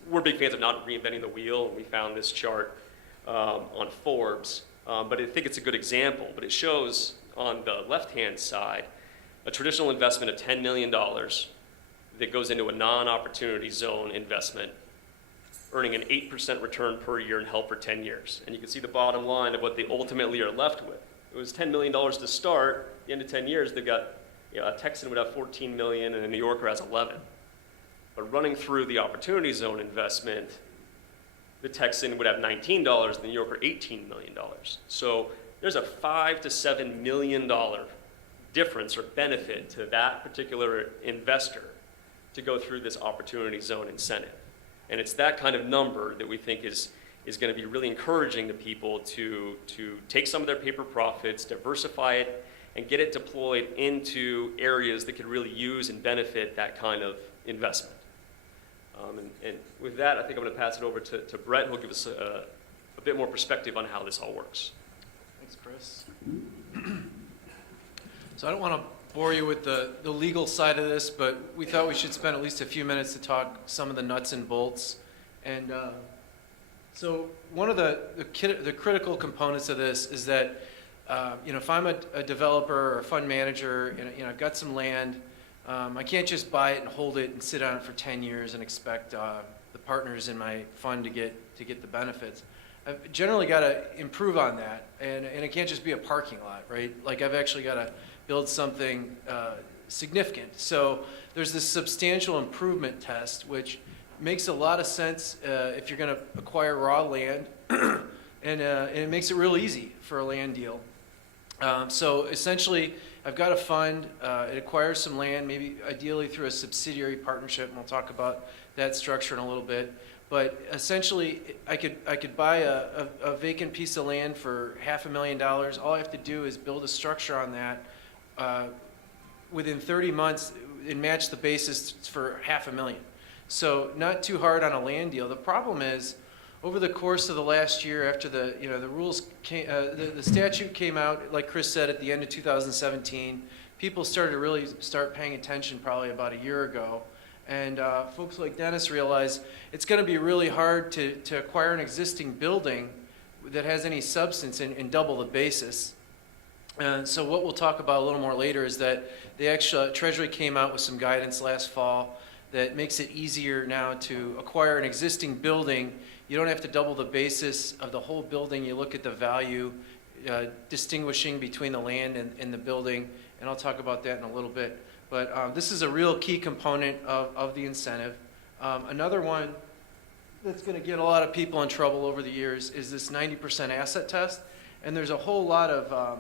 We're big fans of not reinventing the wheel, and we found this chart on Forbes. But I think it's a good example. But it shows on the left-hand side a traditional investment of $10 million that goes into a non-opportunity zone investment, earning an 8% return per year and held for 10 years. And you can see the bottom line of what they ultimately are left with. It was $10 million to start. At the end of 10 years, they've got, a Texan would have 14 million and a New Yorker has 11. But running through the opportunity zone investment, the Texan would have $19, the New Yorker $18 million. So there's a $5 to $7 million difference or benefit to that particular investor to go through this opportunity zone incentive. And it's that kind of number that we think is going to be really encouraging to people to take some of their paper profits, diversify it, and get it deployed into areas that could really use and benefit that kind of investment. And with that, I think I'm going to pass it over to Brett, who will give us a bit more perspective on how this all works. Thanks, Chris. So I don't want to bore you with the legal side of this, but we thought we should spend at least a few minutes to talk some of the nuts and bolts. And so one of the critical components of this is that if I'm a developer or a fund manager and I've got some land, I can't just buy it and hold it and sit on it for 10 years and expect the partners in my fund to get the benefits. I've generally got to improve on that, and it can't just be a parking lot, right? Like I've actually got to build something significant. So there's this substantial improvement test, which makes a lot of sense if you're going to acquire raw land, and it makes it real easy for a land deal. So essentially, I've got a fund, it acquires some land, maybe ideally through a subsidiary partnership, and we'll talk about that structure in a little bit. But essentially, I could buy a vacant piece of land for $500,000. All I have to do is build a structure on that within 30 months and match the basis for $500,000. So not too hard on a land deal. The problem is, over the course of the last year, after the rules came, the statute came out, like Chris said, at the end of 2017, people started to really start paying attention probably about a year ago. And folks like Dennis realized it's going to be really hard to acquire an existing building that has any substance and double the basis. And so what we'll talk about a little more later is that the actual Treasury came out with some guidance last fall that makes it easier now to acquire an existing building. You don't have to double the basis of the whole building. You look at the value, distinguishing between the land and the building, and I'll talk about that in a little bit. But this is a real key component of the incentive. Another one that's going to get a lot of people in trouble over the years is this 90% asset test. And there's a whole lot of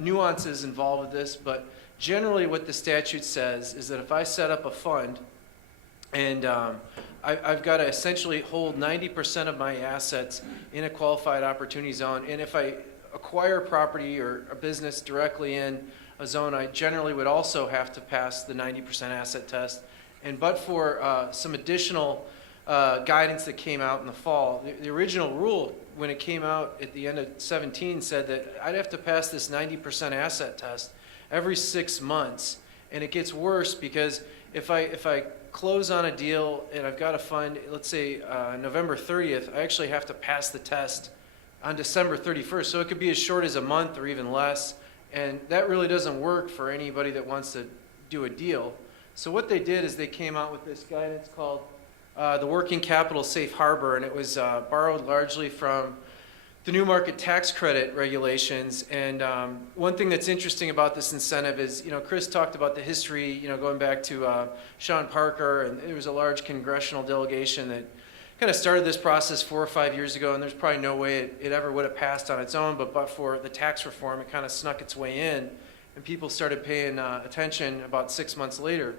nuances involved with this, but generally what the statute says is that if I set up a fund and I've got to essentially hold 90% of my assets in a qualified opportunity zone, and if I acquire property or a business directly in a zone, I generally would also have to pass the 90% asset test. But for some additional guidance that came out in the fall, the original rule when it came out at the end of 17 said that I'd have to pass this 90% asset test every 6 months. And it gets worse because if I close on a deal and I've got a fund, let's say November 30th, I actually have to pass the test on December 31st. So it could be as short as a month or even less. And that really doesn't work for anybody that wants to do a deal. So what they did is they came out with this guidance called the Working Capital Safe Harbor, and it was borrowed largely from the new market tax credit regulations. And one thing that's interesting about this incentive is, Chris talked about the history, going back to Sean Parker, and there was a large congressional delegation that kind of started this process 4 or 5 years ago, and there's probably no way it ever would have passed on its own, but for the tax reform, it kind of snuck its way in, and people started paying attention about 6 months later,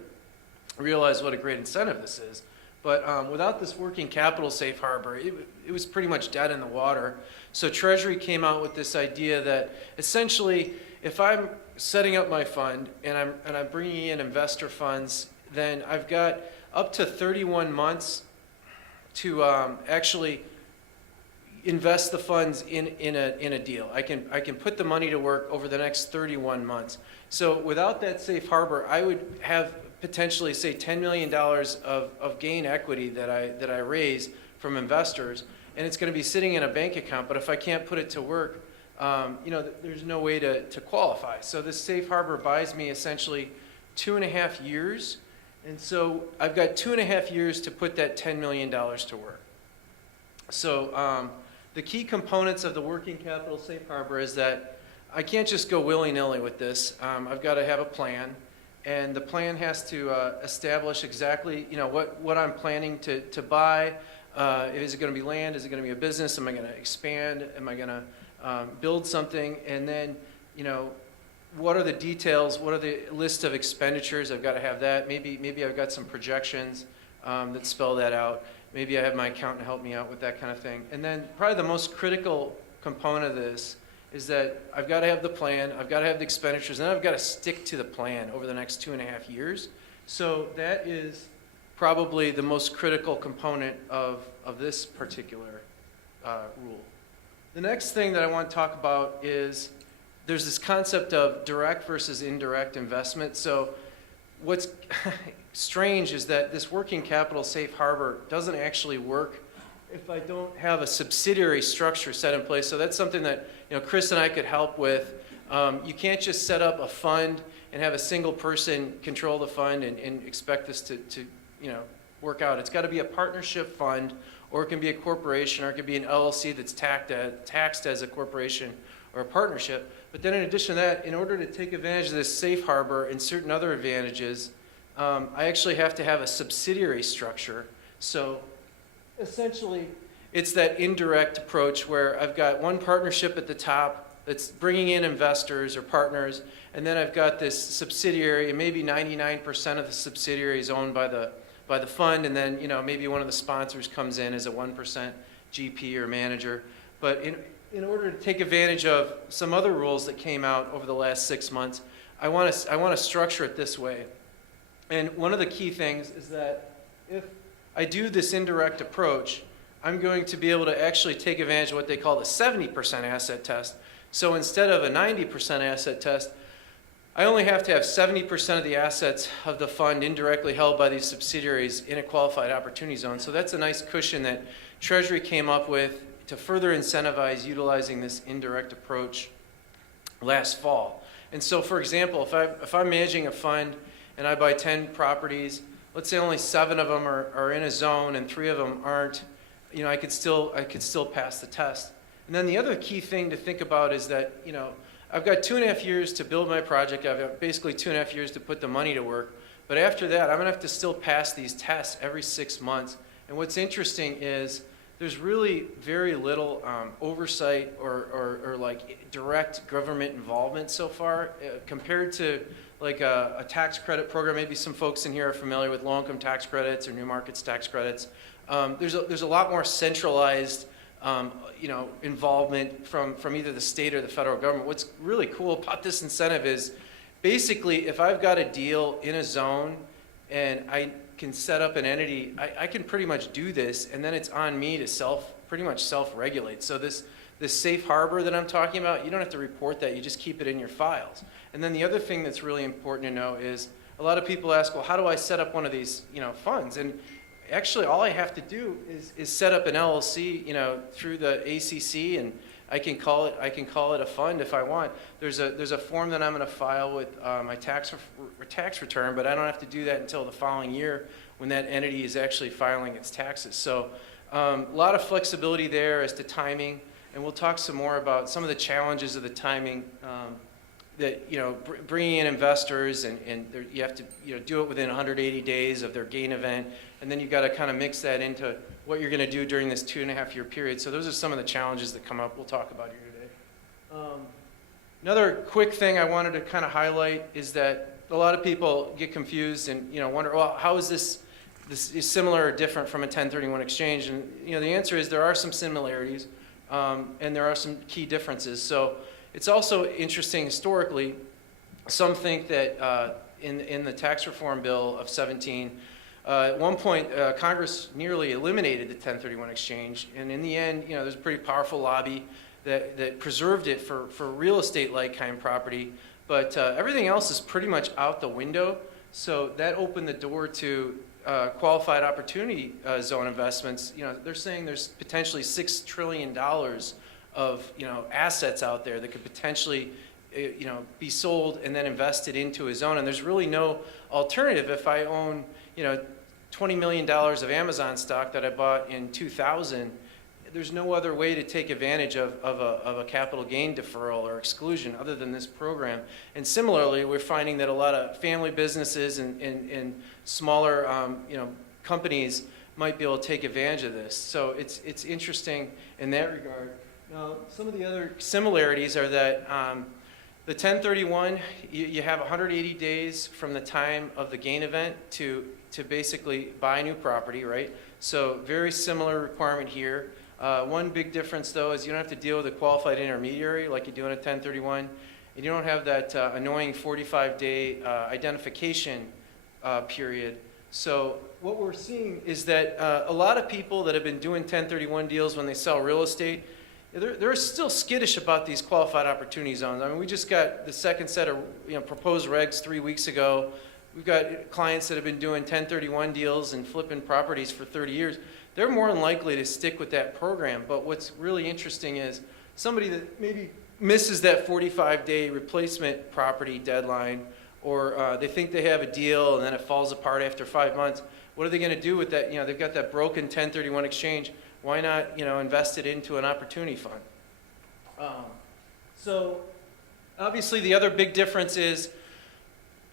realized what a great incentive this is. But without this working capital safe harbor, it was pretty much dead in the water. So Treasury came out with this idea that essentially, if I'm setting up my fund and I'm bringing in investor funds, then I've got up to 31 months to actually invest the funds in a deal. I can put the money to work over the next 31 months. So without that safe harbor, I would have potentially, say, $10 million of gain equity that I raise from investors, and it's going to be sitting in a bank account. But if I can't put it to work, there's no way to qualify. So this safe harbor buys me essentially 2.5 years, and so I've got 2.5 years to put that $10 million to work. So the key components of the working capital safe harbor is that I can't just go willy-nilly with this. I've got to have a plan, and the plan has to establish exactly what I'm planning to buy. Is it going to be land? Is it going to be a business? Am I going to expand? Am I going to build something? And then, what are the details? What are the list of expenditures? I've got to have that. Maybe I've got some projections that spell that out. Maybe I have my accountant help me out with that kind of thing. And then probably the most critical component of this is that I've got to have the plan, I've got to have the expenditures, and I've got to stick to the plan over the next 2.5 years. So that is probably the most critical component of this particular rule. The next thing that I want to talk about is there's this concept of direct versus indirect investment. So what's strange is that this working capital safe harbor doesn't actually work if I don't have a subsidiary structure set in place. So that's something that Chris and I could help with. You can't just set up a fund and have a single person control the fund and expect this to work out. It's got to be a partnership fund, or it can be a corporation, or it could be an LLC that's taxed as a corporation or a partnership. But then in addition to that, in order to take advantage of this safe harbor and certain other advantages, I actually have to have a subsidiary structure. So essentially, it's that indirect approach where I've got one partnership at the top that's bringing in investors or partners, and then I've got this subsidiary, and maybe 99% of the subsidiary is owned by the fund, and then maybe one of the sponsors comes in as a 1% GP or manager. But in order to take advantage of some other rules that came out over the last 6 months, I want to structure it this way. And one of the key things is that if I do this indirect approach, I'm going to be able to actually take advantage of what they call the 70% asset test. So instead of a 90% asset test, I only have to have 70% of the assets of the fund indirectly held by these subsidiaries in a qualified opportunity zone. So that's a nice cushion that Treasury came up with to further incentivize utilizing this indirect approach last fall. And so, for example, if I'm managing a fund and I buy 10 properties, let's say only 7 of them are in a zone and 3 of them aren't, I could still pass the test. And then the other key thing to think about is that, I've got 2.5 years to build my project. I've got basically 2.5 years to put the money to work. But after that, I'm going to have to still pass these tests every 6 months. And what's interesting is there's really very little oversight or like direct government involvement so far compared to like a tax credit program. Maybe some folks in here are familiar with low-income tax credits or new markets tax credits. There's a lot more centralized involvement from either the state or the federal government. What's really cool about this incentive is basically if I've got a deal in a zone and I can set up an entity, I can pretty much do this, and then it's on me to pretty much self-regulate. So this safe harbor that I'm talking about, you don't have to report that, you just keep it in your files. And then the other thing that's really important to know is a lot of people ask, well, how do I set up one of these funds? And actually, all I have to do is set up an LLC, through the ACC, and I can call it a fund if I want. There's a form that I'm going to file with my tax return, but I don't have to do that until the following year when that entity is actually filing its taxes. So a lot of flexibility there as to timing, and we'll talk some more about some of the challenges of the timing. That bringing in investors and you have to do it within 180 days of their gain event, and then you've got to kind of mix that into what you're going to do during this 2.5-year period. So those are some of the challenges that come up. We'll talk about here today. Another quick thing I wanted to kind of highlight is that a lot of people get confused and wonder, well, how is this is similar or different from a 1031 exchange? And the answer is there are some similarities and there are some key differences. So it's also interesting historically, some think that in the tax reform bill of 17, At one point, Congress nearly eliminated the 1031 exchange, and in the end, there's a pretty powerful lobby that preserved it for real estate-like kind of property, but everything else is pretty much out the window, so that opened the door to qualified opportunity zone investments. They're saying there's potentially $6 trillion of assets out there that could potentially be sold and then invested into a zone, and there's really no alternative. If I own $20 million of Amazon stock that I bought in 2000, there's no other way to take advantage of a capital gain deferral or exclusion other than this program. And similarly, we're finding that a lot of family businesses and smaller companies might be able to take advantage of this. So it's interesting in that regard. Now, some of the other similarities are that the 1031, you have 180 days from the time of the gain event to basically buy new property, right? So very similar requirement here. One big difference, though, is you don't have to deal with a qualified intermediary like you do in a 1031, and you don't have that annoying 45-day identification period. So what we're seeing is that a lot of people that have been doing 1031 deals when they sell real estate, they're still skittish about these qualified opportunity zones. I mean, we just got the second set of proposed regs 3 weeks ago. We've got clients that have been doing 1031 deals and flipping properties for 30 years. They're more than likely to stick with that program. But what's really interesting is somebody that maybe misses that 45-day replacement property deadline, or they think they have a deal and then it falls apart after 5 months. What are they going to do with that? They've got that broken 1031 exchange. Why not, invest it into an opportunity fund? So obviously the other big difference is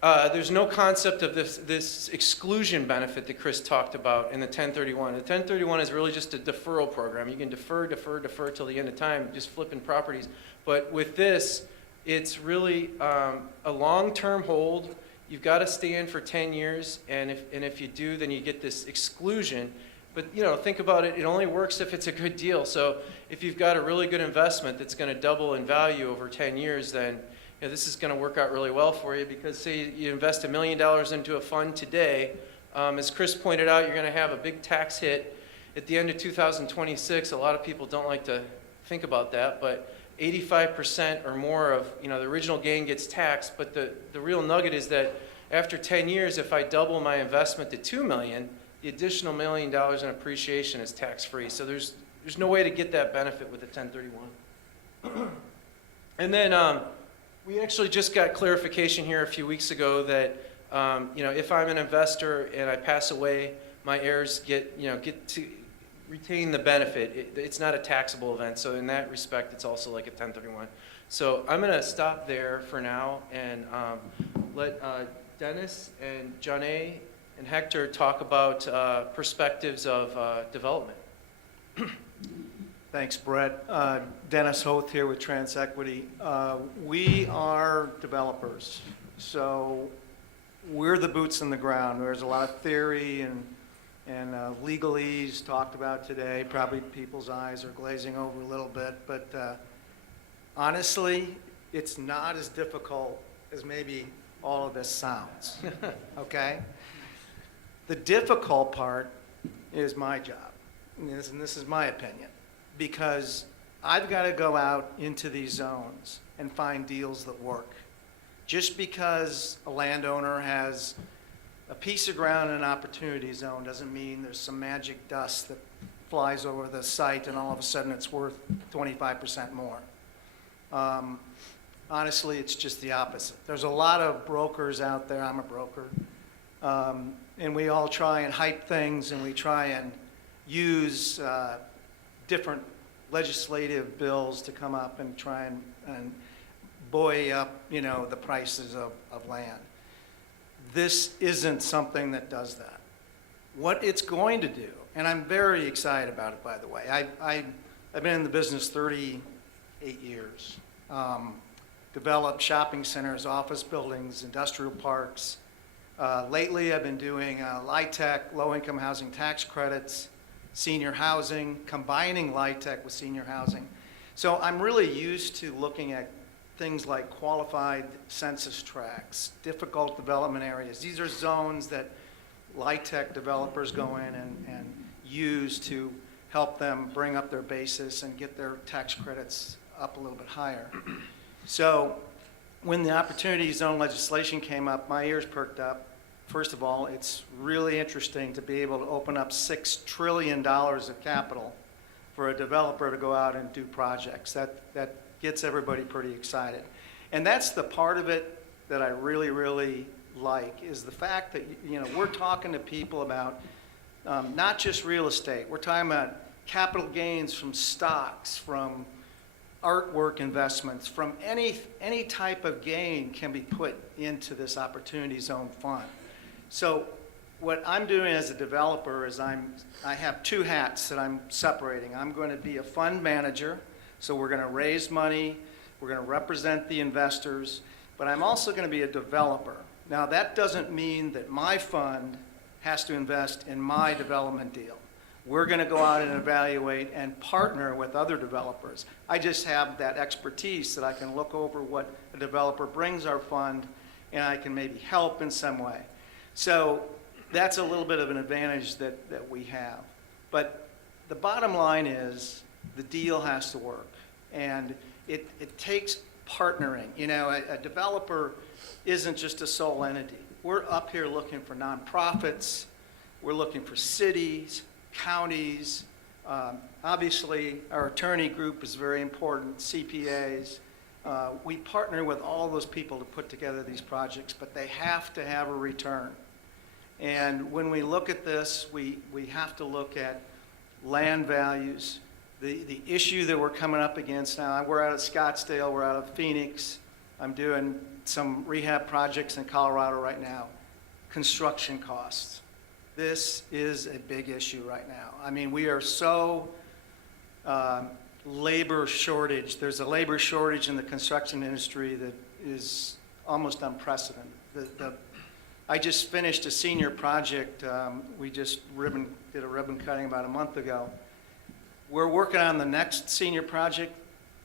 there's no concept of this exclusion benefit that Chris talked about in the 1031. The 1031 is really just a deferral program. You can defer till the end of time, just flipping properties. But with this, it's really a long-term hold. You've got to stay in for 10 years, and if you do, then you get this exclusion. But think about it, it only works if it's a good deal. So if you've got a really good investment that's going to double in value over 10 years, then this is going to work out really well for you, because say you invest $1 million into a fund today, as Chris pointed out, you're going to have a big tax hit at the end of 2026. A lot of people don't like to think about that, but 85% or more of the original gain gets taxed. But the real nugget is that after 10 years, if I double my investment to $2 million, the additional $1 million in appreciation is tax-free. So there's no way to get that benefit with the 1031. And then we actually just got clarification here a few weeks ago that if I'm an investor and I pass away, my heirs get to retain the benefit. It's not a taxable event, so in that respect, it's also like a 1031. So I'm going to stop there for now and let Dennis and Johnny and Hector talk about perspectives of development. Thanks, Brett. Dennis Howth here with TransEquity. We are developers, so we're the boots on the ground. There's a lot of theory and legalese talked about today. Probably people's eyes are glazing over a little bit, but honestly, it's not as difficult as maybe all of this sounds, okay? The difficult part is my job, and this is my opinion, because I've got to go out into these zones and find deals that work. Just because a landowner has a piece of ground in an opportunity zone doesn't mean there's some magic dust that flies over the site and all of a sudden it's worth 25% more. Honestly, it's just the opposite. There's a lot of brokers out there. I'm a broker. And we all try and hype things, and we try and use different legislative bills to come up and try and buoy up, the prices of land. This isn't something that does that. What it's going to do, and I'm very excited about it, by the way. I've been in the business 38 years. Developed shopping centers, office buildings, industrial parks. Lately, I've been doing LIHTC, low-income housing tax credits, senior housing, combining LIHTC with senior housing. So I'm really used to looking at things like qualified census tracts, difficult development areas. These are zones that LIHTC developers go in and use to help them bring up their basis and get their tax credits up a little bit higher. So when the Opportunity Zone legislation came up, my ears perked up. First of all, it's really interesting to be able to open up $6 trillion of capital for a developer to go out and do projects. That gets everybody pretty excited. And that's the part of it that I really, really like, is the fact that, you know, we're talking to people about not just real estate. We're talking about capital gains from stocks, from artwork investments, from any type of gain can be put into this Opportunity Zone fund. So what I'm doing as a developer is I have two hats that I'm separating. I'm going to be a fund manager, so we're going to raise money, we're going to represent the investors, but I'm also going to be a developer. Now, that doesn't mean that my fund has to invest in my development deal. We're going to go out and evaluate and partner with other developers. I just have that expertise that I can look over what a developer brings our fund, and I can maybe help in some way. So that's a little bit of an advantage that we have. But the bottom line is the deal has to work. And it takes partnering. You know, a developer isn't just a sole entity. We're up here looking for nonprofits. We're looking for cities, counties. Obviously, our attorney group is very important, CPAs. We partner with all those people to put together these projects, but they have to have a return. And when we look at this, we have to look at land values. The issue that we're coming up against now, we're out of Scottsdale, we're out of Phoenix. I'm doing some rehab projects in Colorado right now. Construction costs. This is a big issue right now. I mean, we are so labor shortage. There's a labor shortage in the construction industry that is almost unprecedented. I just finished a senior project. We just did a ribbon cutting about a month ago. We're working on the next senior project,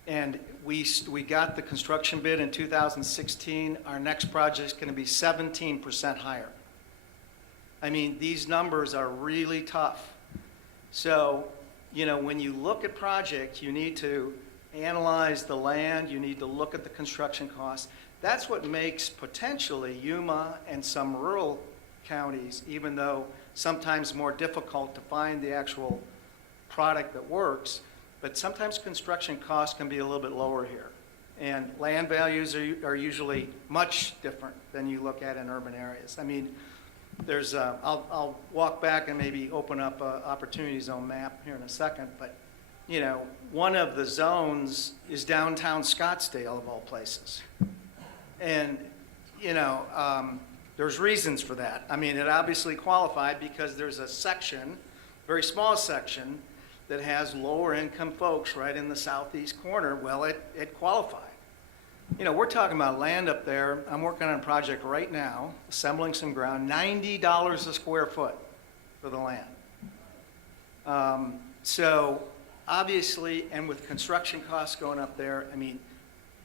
and we got the construction bid in 2016. Our next project is going to be 17% higher. I mean, these numbers are really tough. So, you know, when you look at projects, you need to analyze the land, you need to look at the construction costs. That's what makes potentially Yuma and some rural counties, even though sometimes more difficult to find the actual product that works, but sometimes construction costs can be a little bit lower here. And land values are usually much different than you look at in urban areas. I mean, there's I'll walk back and maybe open up an Opportunity Zone map here in a second, but you know, one of the zones is downtown Scottsdale of all places. And, you know, there's reasons for that. I mean, it obviously qualified because there's a section, very small section, that has lower income folks right in the southeast corner. Well, it qualified. You know, we're talking about land up there. I'm working on a project right now, assembling some ground, $90 a square foot for the land. So obviously, and with construction costs going up there, I mean,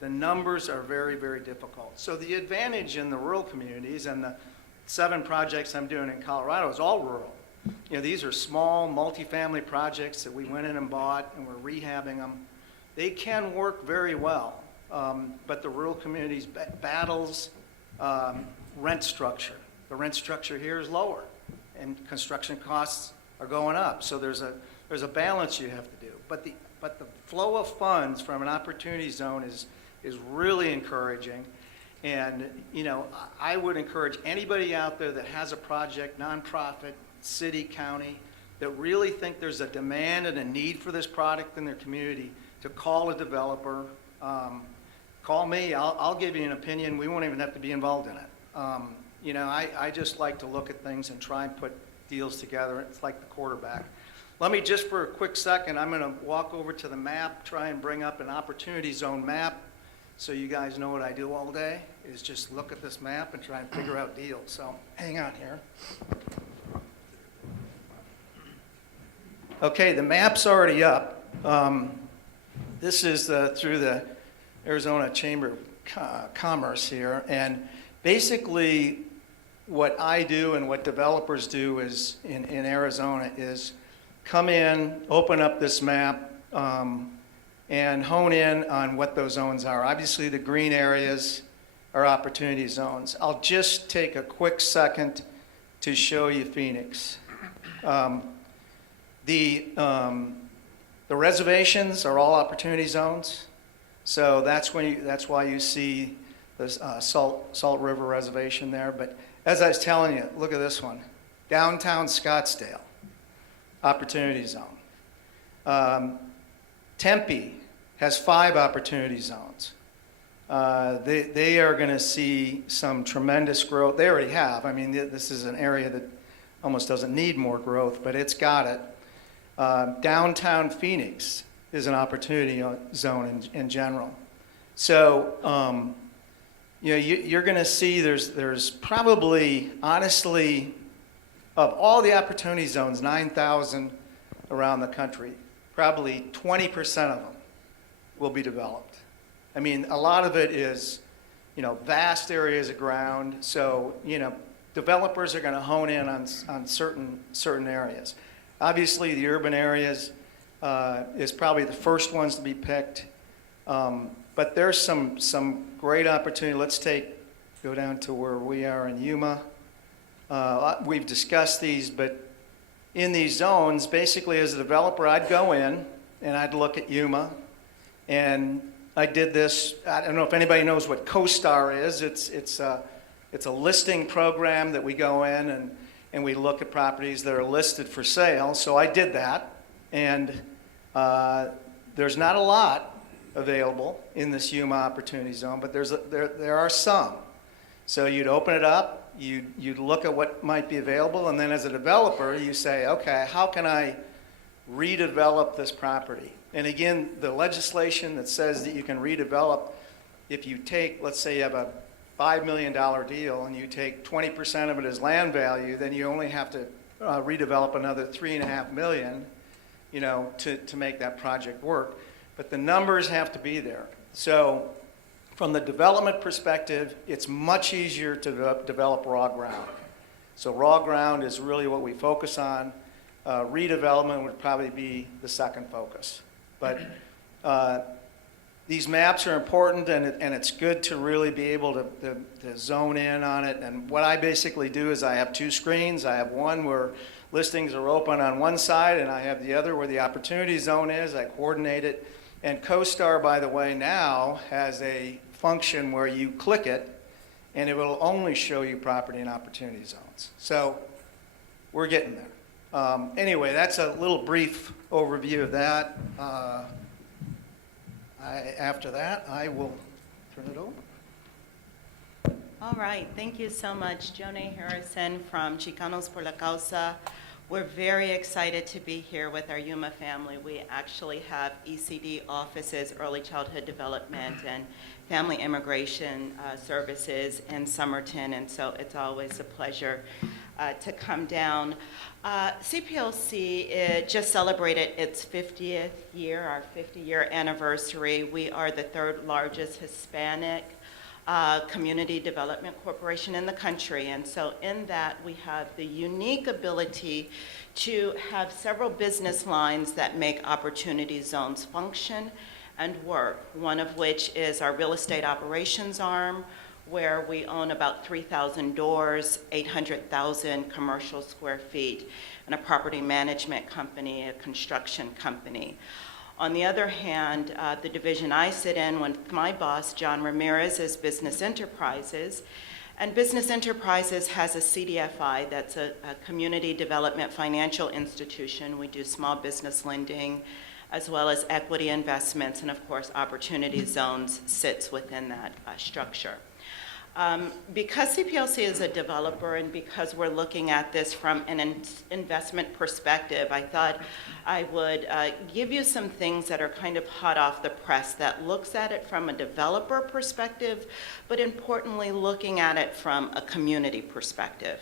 the numbers are very, very difficult. So the advantage in the rural communities, and the 7 projects I'm doing in Colorado is all rural. You know, these are small multifamily projects that we went in and bought, and we're rehabbing them. They can work very well, but the rural communities battles rent structure. The rent structure here is lower, and construction costs are going up. So there's a balance you have to do. But the flow of funds from an Opportunity Zone is really encouraging. And, you know, I would encourage anybody out there that has a project, nonprofit, city, county, that really think there's a demand and a need for this product in their community to call a developer. Call me, I'll give you an opinion. We won't even have to be involved in it. You know, I just like to look at things and try and put deals together. It's like the quarterback. Let me just for a quick second, I'm going to walk over to the map, try and bring up an Opportunity Zone map so you guys know what I do all day, is just look at this map and try and figure out deals. So hang on here. Okay, the map's already up. This is through the Arizona Chamber of Commerce here, and basically what I do and what developers do is in Arizona is come in, open up this map, and hone in on what those zones are. Obviously, the green areas are opportunity zones. I'll just take a quick second to show you Phoenix. The reservations are all opportunity zones, so that's why you see the Salt River Reservation there. But as I was telling you, look at this one, downtown Scottsdale, opportunity zone. Tempe has 5 opportunity zones. They are going to see some tremendous growth. They already have. I mean, this is an area that almost doesn't need more growth, but it's got it. Downtown Phoenix is an opportunity zone in general. So, you're going to see there's probably, honestly, of all the opportunity zones, 9,000 around the country, probably 20% of them will be developed. I mean, a lot of it is, vast areas of ground. So, developers are going to hone in on certain areas. Obviously, the urban areas is probably the first ones to be picked. But there's some great opportunity. Let's go down to where we are in Yuma. We've discussed these, but in these zones, basically as a developer, I'd go in and I'd look at Yuma. And I did this, I don't know if anybody knows what CoStar is. It's a listing program that we go in and we look at properties that are listed for sale. So I did that, and there's not a lot available in this Yuma Opportunity Zone, but there are some. So you'd open it up, you'd look at what might be available, and then as a developer, you say, okay, how can I redevelop this property? And again, the legislation that says that you can redevelop, if you take, let's say you have a $5 million deal and you take 20% of it as land value, then you only have to redevelop another $3.5 million, to make that project work. But the numbers have to be there. So from the development perspective, it's much easier to develop raw ground. So raw ground is really what we focus on. Redevelopment would probably be the second focus. But these maps are important, and it's good to really be able to zone in on it. And what I basically do is I have 2 screens. I have one where listings are open on one side, and I have the other where the opportunity zone is. I coordinate it. And CoStar, by the way, now has a function where you click it, and it will only show you property and opportunity zones. So we're getting there. Anyway, that's a little brief overview of that. After that, I will turn it over. All right, thank you so much. Joni Harrison from Chicanos por la Causa. We're very excited to be here with our Yuma family. We actually have ECD offices, early childhood development, and family immigration services in Somerton, and so it's always a pleasure to come down. CPLC just celebrated its 50th year, our 50-year anniversary. We are the 3rd largest Hispanic community development corporation in the country, and so in that we have the unique ability to have several business lines that make opportunity zones function and work, one of which is our real estate operations arm, where we own about 3,000 doors, 800,000 commercial square feet, and a property management company, a construction company. On the other hand, the division I sit in with my boss, John Ramirez, is Business Enterprises. And Business Enterprises has a CDFI, that's a community development financial institution. We do small business lending, as well as equity investments, and of course, opportunity zones sits within that structure. Because CPLC is a developer and because we're looking at this from an investment perspective, I thought I would give you some things that are kind of hot off the press that looks at it from a developer perspective, but importantly looking at it from a community perspective.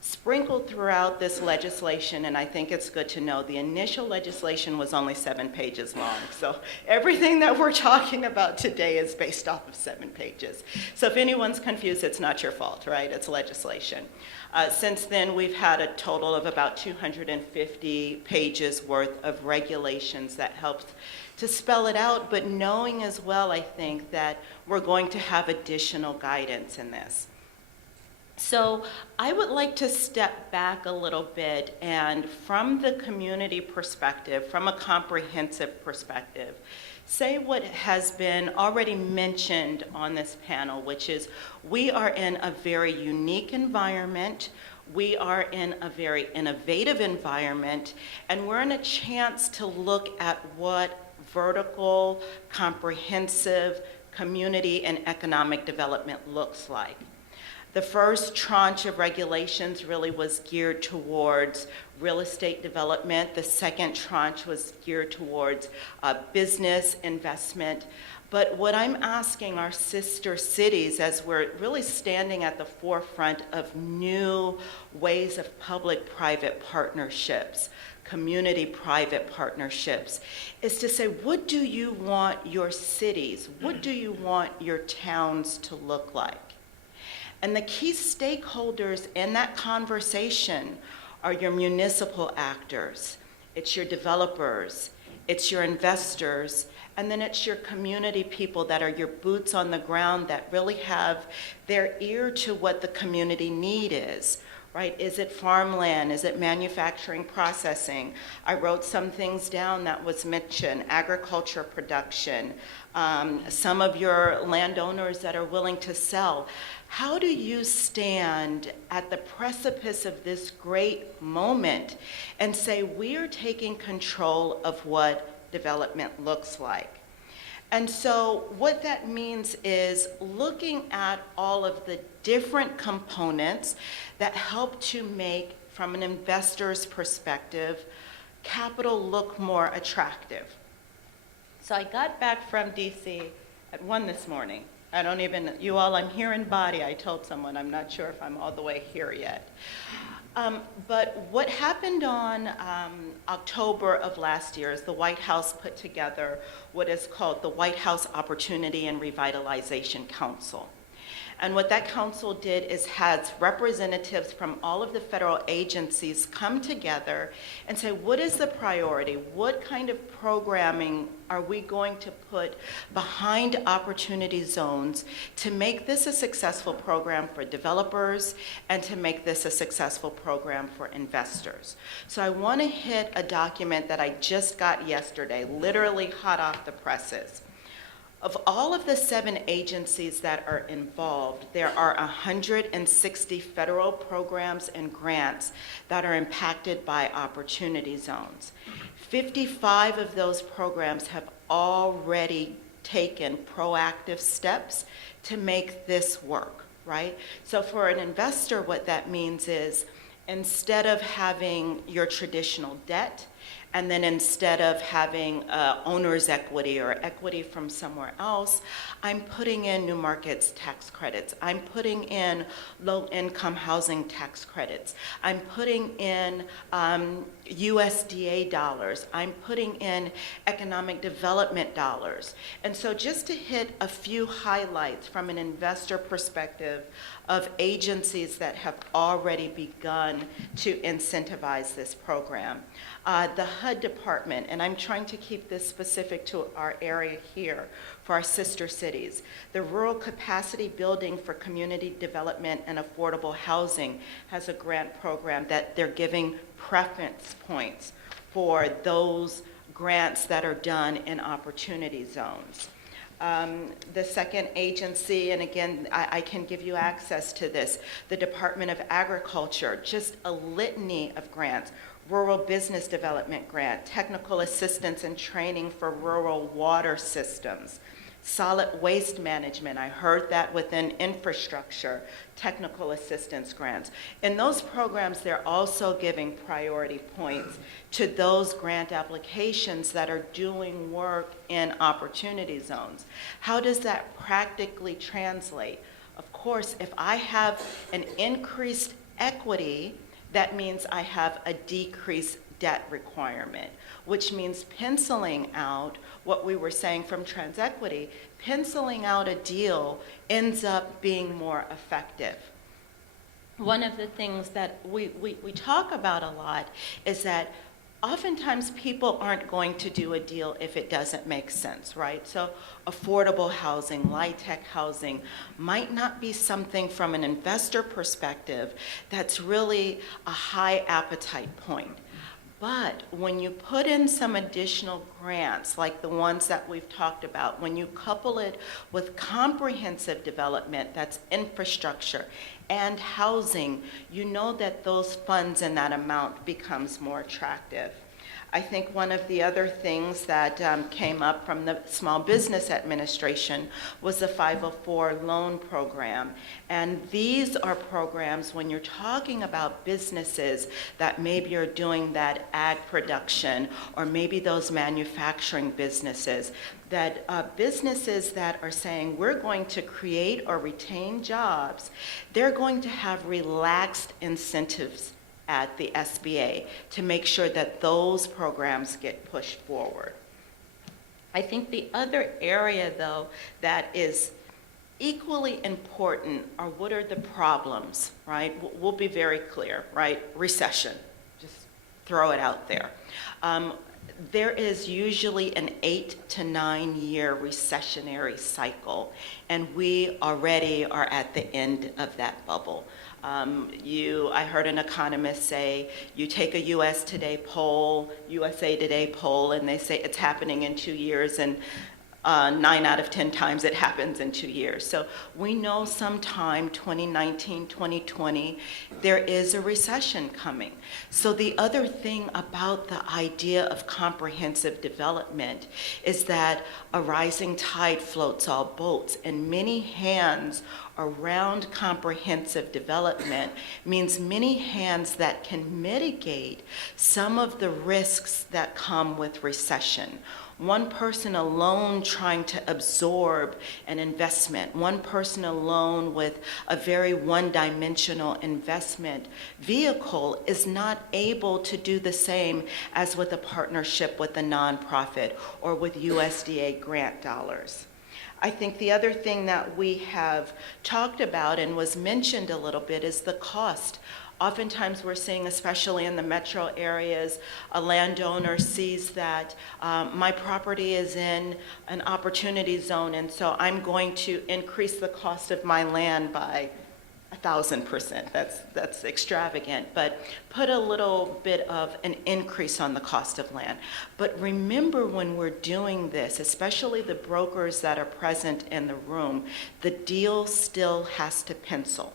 Sprinkled throughout this legislation, and I think it's good to know, the initial legislation was only 7 pages long. So everything that we're talking about today is based off of 7 pages. So if anyone's confused, it's not your fault, right? It's legislation. Since then, we've had a total of about 250 pages worth of regulations that helps to spell it out, but knowing as well, I think, that we're going to have additional guidance in this. So I would like to step back a little bit and from the community perspective, from a comprehensive perspective, say what has been already mentioned on this panel, which is we are in a very unique environment, we are in a very innovative environment, and we're in a chance to look at what vertical, comprehensive community and economic development looks like. The first tranche of regulations really was geared towards real estate development. The second tranche was geared towards business investment. But what I'm asking our sister cities, as we're really standing at the forefront of new ways of public-private partnerships, community-private partnerships, is to say, what do you want your cities, what do you want your towns to look like? And the key stakeholders in that conversation are your municipal actors, it's your developers, it's your investors, and then it's your community people that are your boots on the ground that really have their ear to what the community need is, right? Is it farmland? Is it manufacturing processing? I wrote some things down that was mentioned, agriculture production, some of your landowners that are willing to sell. How do you stand at the precipice of this great moment and say, we are taking control of what development looks like? And so what that means is looking at all of the different components that help to make, from an investor's perspective, capital look more attractive. So I got back from DC at 1 this morning. I don't even, you all, I'm here in body. I told someone I'm not sure if I'm all the way here yet. But what happened on October of last year is the White House put together what is called the White House Opportunity and Revitalization Council. And what that council did is has representatives from all of the federal agencies come together and say, what is the priority? What kind of programming are we going to put behind opportunity zones to make this a successful program for developers and to make this a successful program for investors? So I want to hit a document that I just got yesterday, literally hot off the presses. Of all of the 7 agencies that are involved, there are 160 federal programs and grants that are impacted by opportunity zones. 55 of those programs have already taken proactive steps to make this work, right? So for an investor, what that means is instead of having your traditional debt, and then instead of having owner's equity or equity from somewhere else, I'm putting in new markets tax credits. I'm putting in low-income housing tax credits. I'm putting in USDA dollars. I'm putting in economic development dollars. And so just to hit a few highlights from an investor perspective of agencies that have already begun to incentivize this program. The HUD department, and I'm trying to keep this specific to our area here for our sister cities. The Rural Capacity Building for Community Development and Affordable Housing has a grant program that they're giving preference points for those grants that are done in opportunity zones. The second agency, and again, I can give you access to this, the Department of Agriculture, just a litany of grants. Rural Business Development Grant, Technical Assistance and Training for Rural Water Systems, Solid Waste Management, I heard that within infrastructure, technical assistance grants. In those programs, they're also giving priority points to those grant applications that are doing work in opportunity zones. How does that practically translate? Of course, if I have an increased equity, that means I have a decreased debt requirement, which means penciling out what we were saying from TransEquity, penciling out a deal ends up being more effective. One of the things that we talk about a lot is that oftentimes people aren't going to do a deal if it doesn't make sense, right? So affordable housing, LIHTC housing might not be something from an investor perspective that's really a high appetite point. But when you put in some additional grants, like the ones that we've talked about, when you couple it with comprehensive development, that's infrastructure and housing, you know that those funds and that amount becomes more attractive. I think one of the other things that came up from the Small Business Administration was the 504 loan program. And these are programs when you're talking about businesses that maybe are doing that ag production or maybe those manufacturing businesses, that businesses that are saying we're going to create or retain jobs, they're going to have relaxed incentives at the SBA to make sure that those programs get pushed forward. I think the other area, though, that is equally important are what are the problems, right? We'll be very clear, right? Recession, just throw it out there. There is usually an 8 to 9 year recessionary cycle, and we already are at the end of that bubble. I heard an economist say, you take a USA Today poll, and they say it's happening in 2 years, and 9 out of 10 times it happens in 2 years. So we know sometime 2019, 2020, there is a recession coming. So the other thing about the idea of comprehensive development is that a rising tide floats all boats, and many hands around comprehensive development means many hands that can mitigate some of the risks that come with recession. One person alone trying to absorb an investment, one person alone with a very one-dimensional investment vehicle is not able to do the same as with a partnership with a nonprofit or with USDA grant dollars. I think the other thing that we have talked about and was mentioned a little bit is the cost. Oftentimes we're seeing, especially in the metro areas, a landowner sees that my property is in an opportunity zone, and so I'm going to increase the cost of my land by 1,000%. That's extravagant, but put a little bit of an increase on the cost of land. But remember, when we're doing this, especially the brokers that are present in the room, the deal still has to pencil,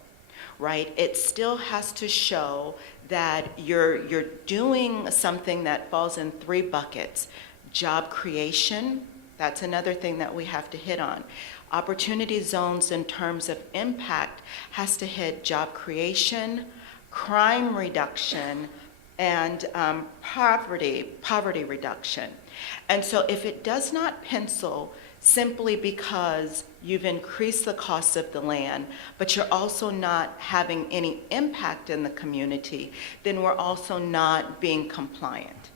right? It still has to show that you're doing something that falls in 3 buckets. Job creation, that's another thing that we have to hit on. Opportunity zones in terms of impact has to hit job creation, crime reduction, and poverty reduction. And so if it does not pencil simply because you've increased the cost of the land, but you're also not having any impact in the community, then we're also not being compliant.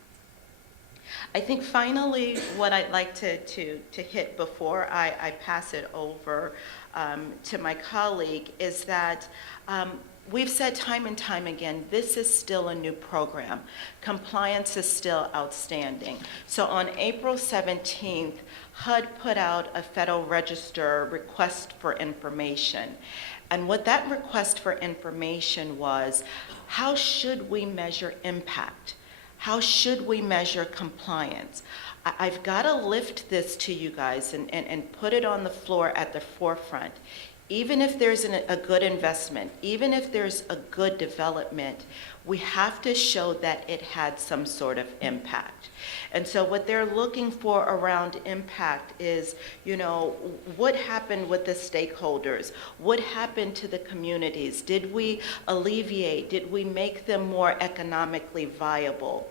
I think finally what I'd like to hit before I pass it over to my colleague is that we've said time and time again, this is still a new program. Compliance is still outstanding. So on April 17th, HUD put out a Federal Register request for information. And what that request for information was, how should we measure impact? How should we measure compliance? I've got to lift this to you guys and put it on the floor at the forefront. Even if there's a good investment, even if there's a good development, we have to show that it had some sort of impact. And so what they're looking for around impact is, what happened with the stakeholders? What happened to the communities? Did we alleviate? Did we make them more economically viable?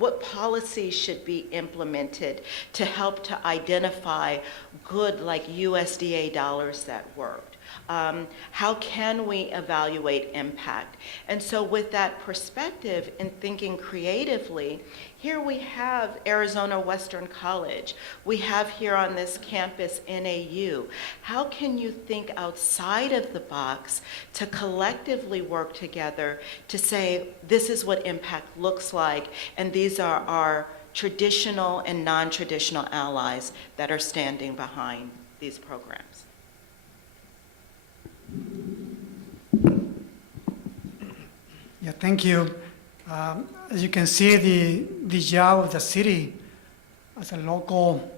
What policies should be implemented to help to identify good, like USDA dollars that worked? How can we evaluate impact? And so with that perspective and thinking creatively, here we have Arizona Western College. We have here on this campus NAU. How can you think outside of the box to collectively work together to say, this is what impact looks like, and these are our traditional and non-traditional allies that are standing behind these programs? Yeah, thank you. As you can see, the job of the city as a local,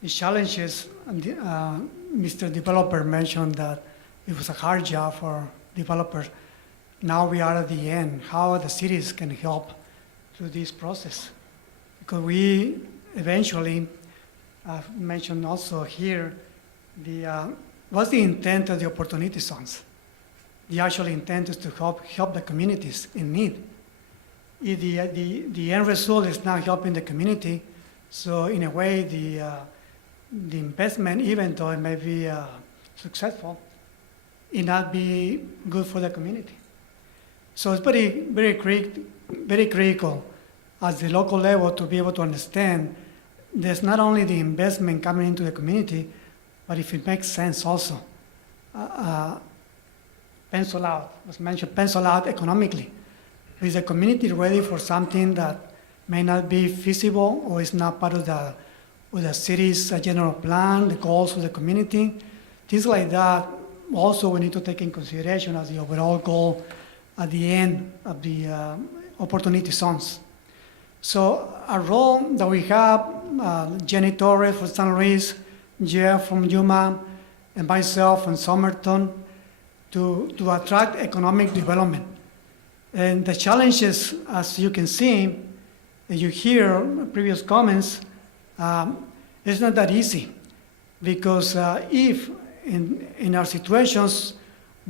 the challenges, Mr. Developer mentioned that it was a hard job for developers. Now we are at the end, how the cities can help through this process. Because we eventually, mentioned also here, what's the intent of the opportunity zones? The actual intent is to help the communities in need. If the end result is not helping the community, so in a way the investment, even though it may be successful, it not be good for the community. So it's very critical at the local level to be able to understand there's not only the investment coming into the community, but if it makes sense also. Pencil out, was mentioned, pencil out economically. Is the community ready for something that may not be feasible or is not part of the city's general plan, the goals of the community? Things like that also we need to take in consideration as the overall goal at the end of the opportunity zones. So a role that we have, Jenny Torres from San Luis, Jeff from Yuma, and myself from Somerton, to attract economic development. And the challenges, as you can see, you hear previous comments, it's not that easy. Because if in our situations,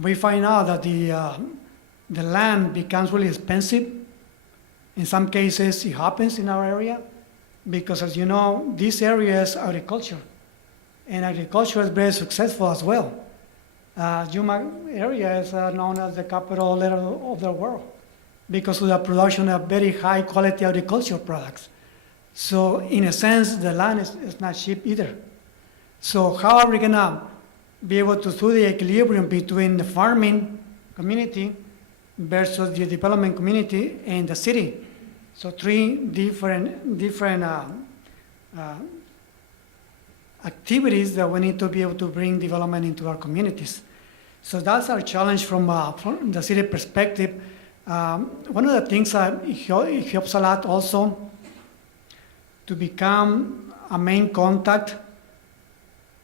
we find out that the land becomes really expensive, in some cases it happens in our area, because as you know, this area is agriculture, and agriculture is very successful as well. Yuma area is known as the capital of the world because of the production of very high quality agricultural products. So in a sense, the land is not cheap either. So how are we gonna be able to do the equilibrium between the farming community versus the development community and the city? So three different activities that we need to be able to bring development into our communities. So that's our challenge from the city perspective. One of the things it helps a lot also to become a main contact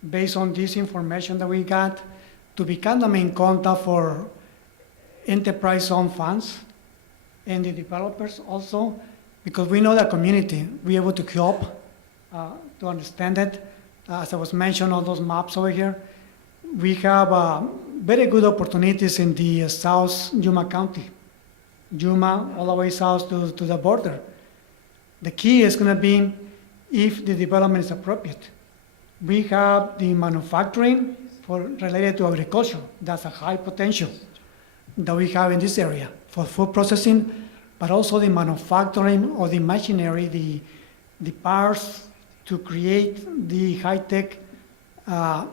based on this information that we got, to become the main contact for enterprise zone funds and the developers also, because we know the community, we're able to help to understand it. As I was mentioned on those maps over here, we have very good opportunities in the South Yuma County. Yuma all the way south to the border. The key is going to be if the development is appropriate. We have the manufacturing related to agriculture. That's a high potential that we have in this area for food processing, but also the manufacturing of the machinery, the parts to create the high-tech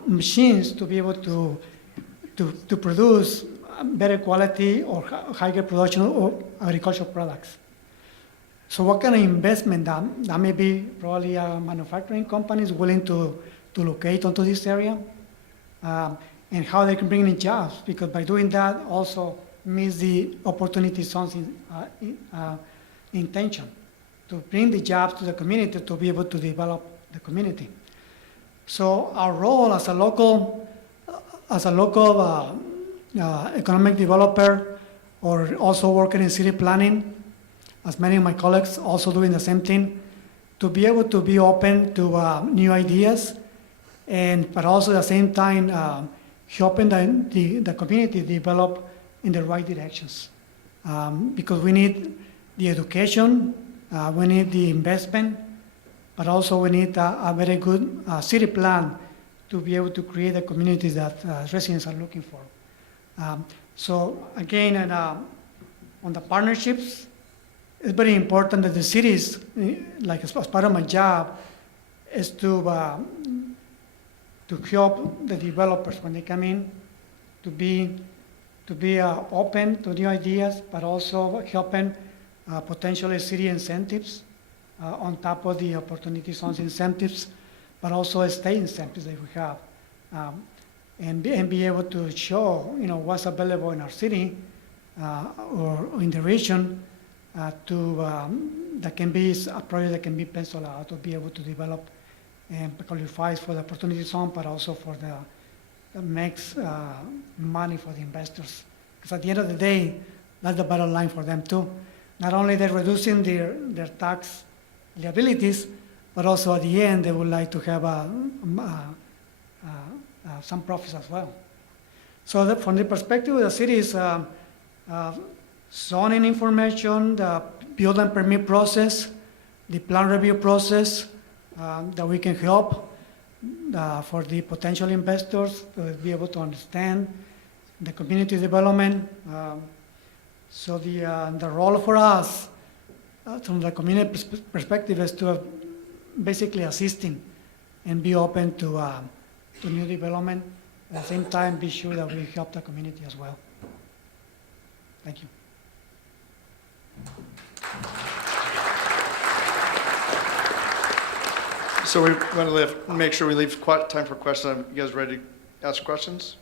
machines to be able to produce better quality or higher production of agricultural products. So what kind of investment that may be probably manufacturing companies willing to locate onto this area, and how they can bring in jobs, because by doing that also means the opportunity zones intention to bring the jobs to the community to be able to develop the community. So our role as a local economic developer, or also working in city planning, as many of my colleagues also doing the same thing, to be able to be open to new ideas, but also at the same time helping the community develop in the right directions. Because we need the education, we need the investment, but also we need a very good city plan to be able to create the communities that residents are looking for. So again, and, on the partnerships, it's very important that the cities, like as part of my job, is to help the developers when they come in to be open to new ideas, but also helping potentially city incentives on top of the opportunity zones incentives, but also state incentives that we have, and be able to show what's available in our city or in the region that can be a project that can be penciled out to be able to develop and qualifies for the opportunity zone, but also for that makes money for the investors. Because at the end of the day, that's the bottom line for them too. Not only they're reducing their tax liabilities, but also at the end they would like to have some profits as well. So that from the perspective of the cities, zoning information, the build and permit process, the plan review process, that we can help for the potential investors to be able to understand the community development. So the role for us from the community perspective is to basically assisting and be open to new development. At the same time, be sure that we help the community as well. Thank you. So we want to make sure we leave time for questions. You guys ready to ask questions?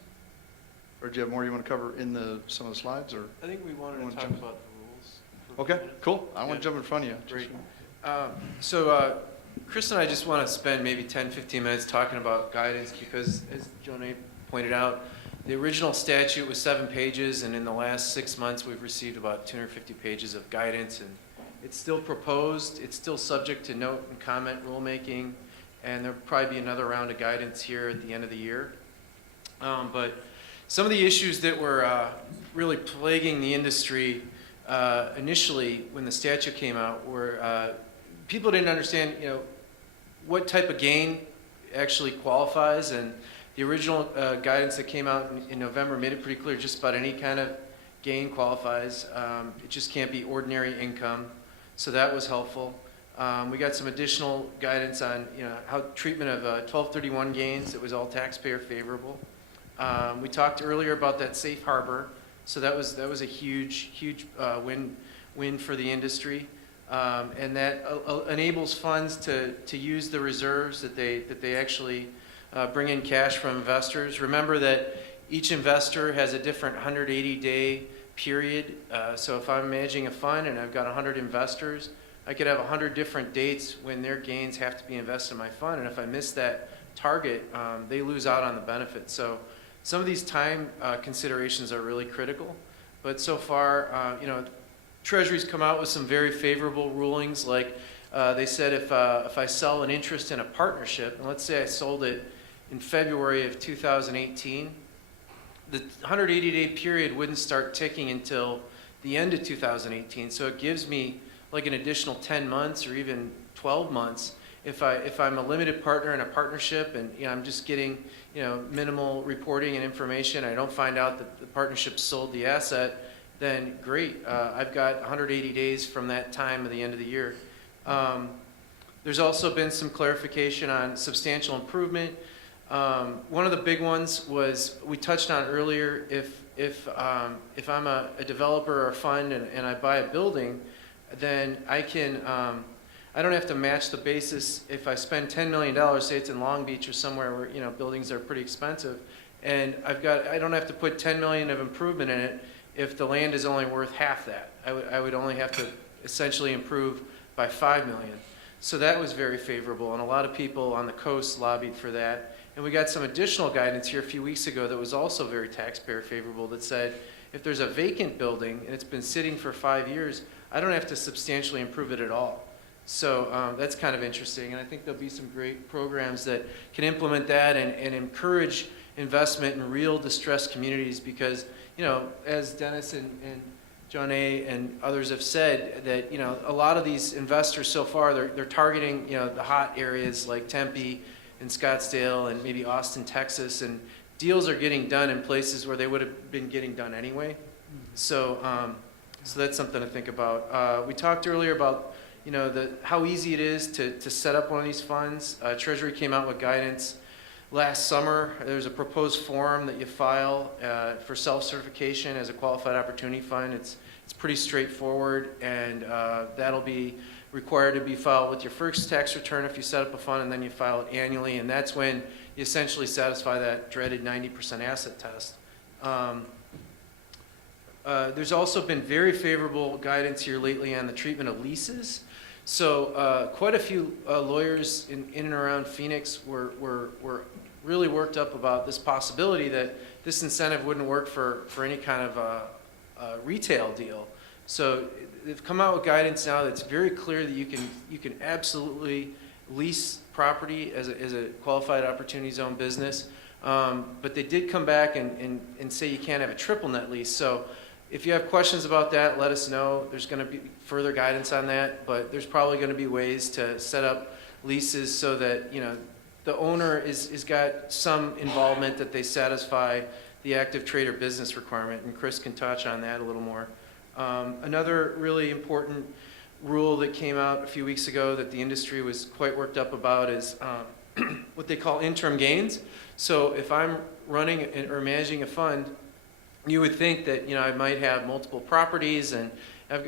Or do you have more you want to cover in some of the slides? Or I think we wanted to talk about the rules. for a okay, minute. cool. I want to jump in front of you. Great. So Chris and I just want to spend maybe 10, 15 minutes talking about guidance because, as Jonah pointed out, the original statute was 7 pages, and in the last 6 months, we've received about 250 pages of guidance, and it's still proposed. It's still subject to note and comment rulemaking, and there'll probably be another round of guidance here at the end of the year. But some of the issues that were really plaguing the industry initially when the statute came out were people didn't understand, what type of gain actually qualifies, and the original guidance that came out in November made it pretty clear just about any kind of gain qualifies. It just can't be ordinary income, so that was helpful. We got some additional guidance on how treatment of 1231 gains. It was all taxpayer favorable. We talked earlier about that safe harbor, so that was a huge win for the industry, and that enables funds to use the reserves that they actually bring in cash from investors. Remember that each investor has a different 180-day period. So if I'm managing a fund and I've got 100 investors, I could have 100 different dates when their gains have to be invested in my fund. And if I miss that target, they lose out on the benefit. So some of these time considerations are really critical. But so far, Treasury's come out with some very favorable rulings. Like they said, if I sell an interest in a partnership, and let's say I sold it in February of 2018, the 180-day period wouldn't start ticking until the end of 2018. So it gives me like an additional 10 months or even 12 months if I'm a limited partner in a partnership and I'm just getting minimal reporting and information. I don't find out that the partnership sold the asset. Then great, I've got 180 days from that time of the end of the year. There's also been some clarification on substantial improvement. One of the big ones was we touched on earlier. If I'm a developer or a fund and I buy a building, then I can I don't have to match the basis. If I spend $10 million, say it's in Long Beach or somewhere where buildings are pretty expensive, and I don't have to put $10 million of improvement in it if the land is only worth half that. I would only have to essentially improve by $5 million. So that was very favorable, and a lot of people on the coast lobbied for that. And we got some additional guidance here a few weeks ago that was also very taxpayer favorable that said if there's a vacant building and it's been sitting for 5 years, I don't have to substantially improve it at all. So that's kind of interesting, and I think there'll be some great programs that can implement that and encourage investment in real distressed communities because, as Dennis and John A. and others have said, that a lot of these investors so far they're targeting the hot areas like Tempe, in Scottsdale and maybe Austin, Texas, and deals are getting done in places where they would have been getting done anyway. So, so that's something to think about. We talked earlier about, you know, how easy it is to set up one of these funds. Treasury came out with guidance last summer. There's a proposed form that you file for self-certification as a qualified opportunity fund. It's pretty straightforward, and that'll be required to be filed with your first tax return if you set up a fund, and then you file it annually, and that's when you essentially satisfy that dreaded 90% asset test. There's also been very favorable guidance here lately on the treatment of leases. So quite a few lawyers in and around Phoenix were really worked up about this possibility that this incentive wouldn't work for any kind of retail deal. So they've come out with guidance now that's very clear that you can absolutely lease property as a qualified opportunity zone business. But they did come back and say you can't have a triple net lease. So if you have questions about that, let us know. There's going to be further guidance on that, but there's probably going to be ways to set up leases so that, you know, the owner is got some involvement, that they satisfy the active trader business requirement, and Chris can touch on that a little more. Another really important rule that came out a few weeks ago that the industry was quite worked up about is what they call interim gains. So if I'm running or managing a fund, you would think that, you know, I might have multiple properties, and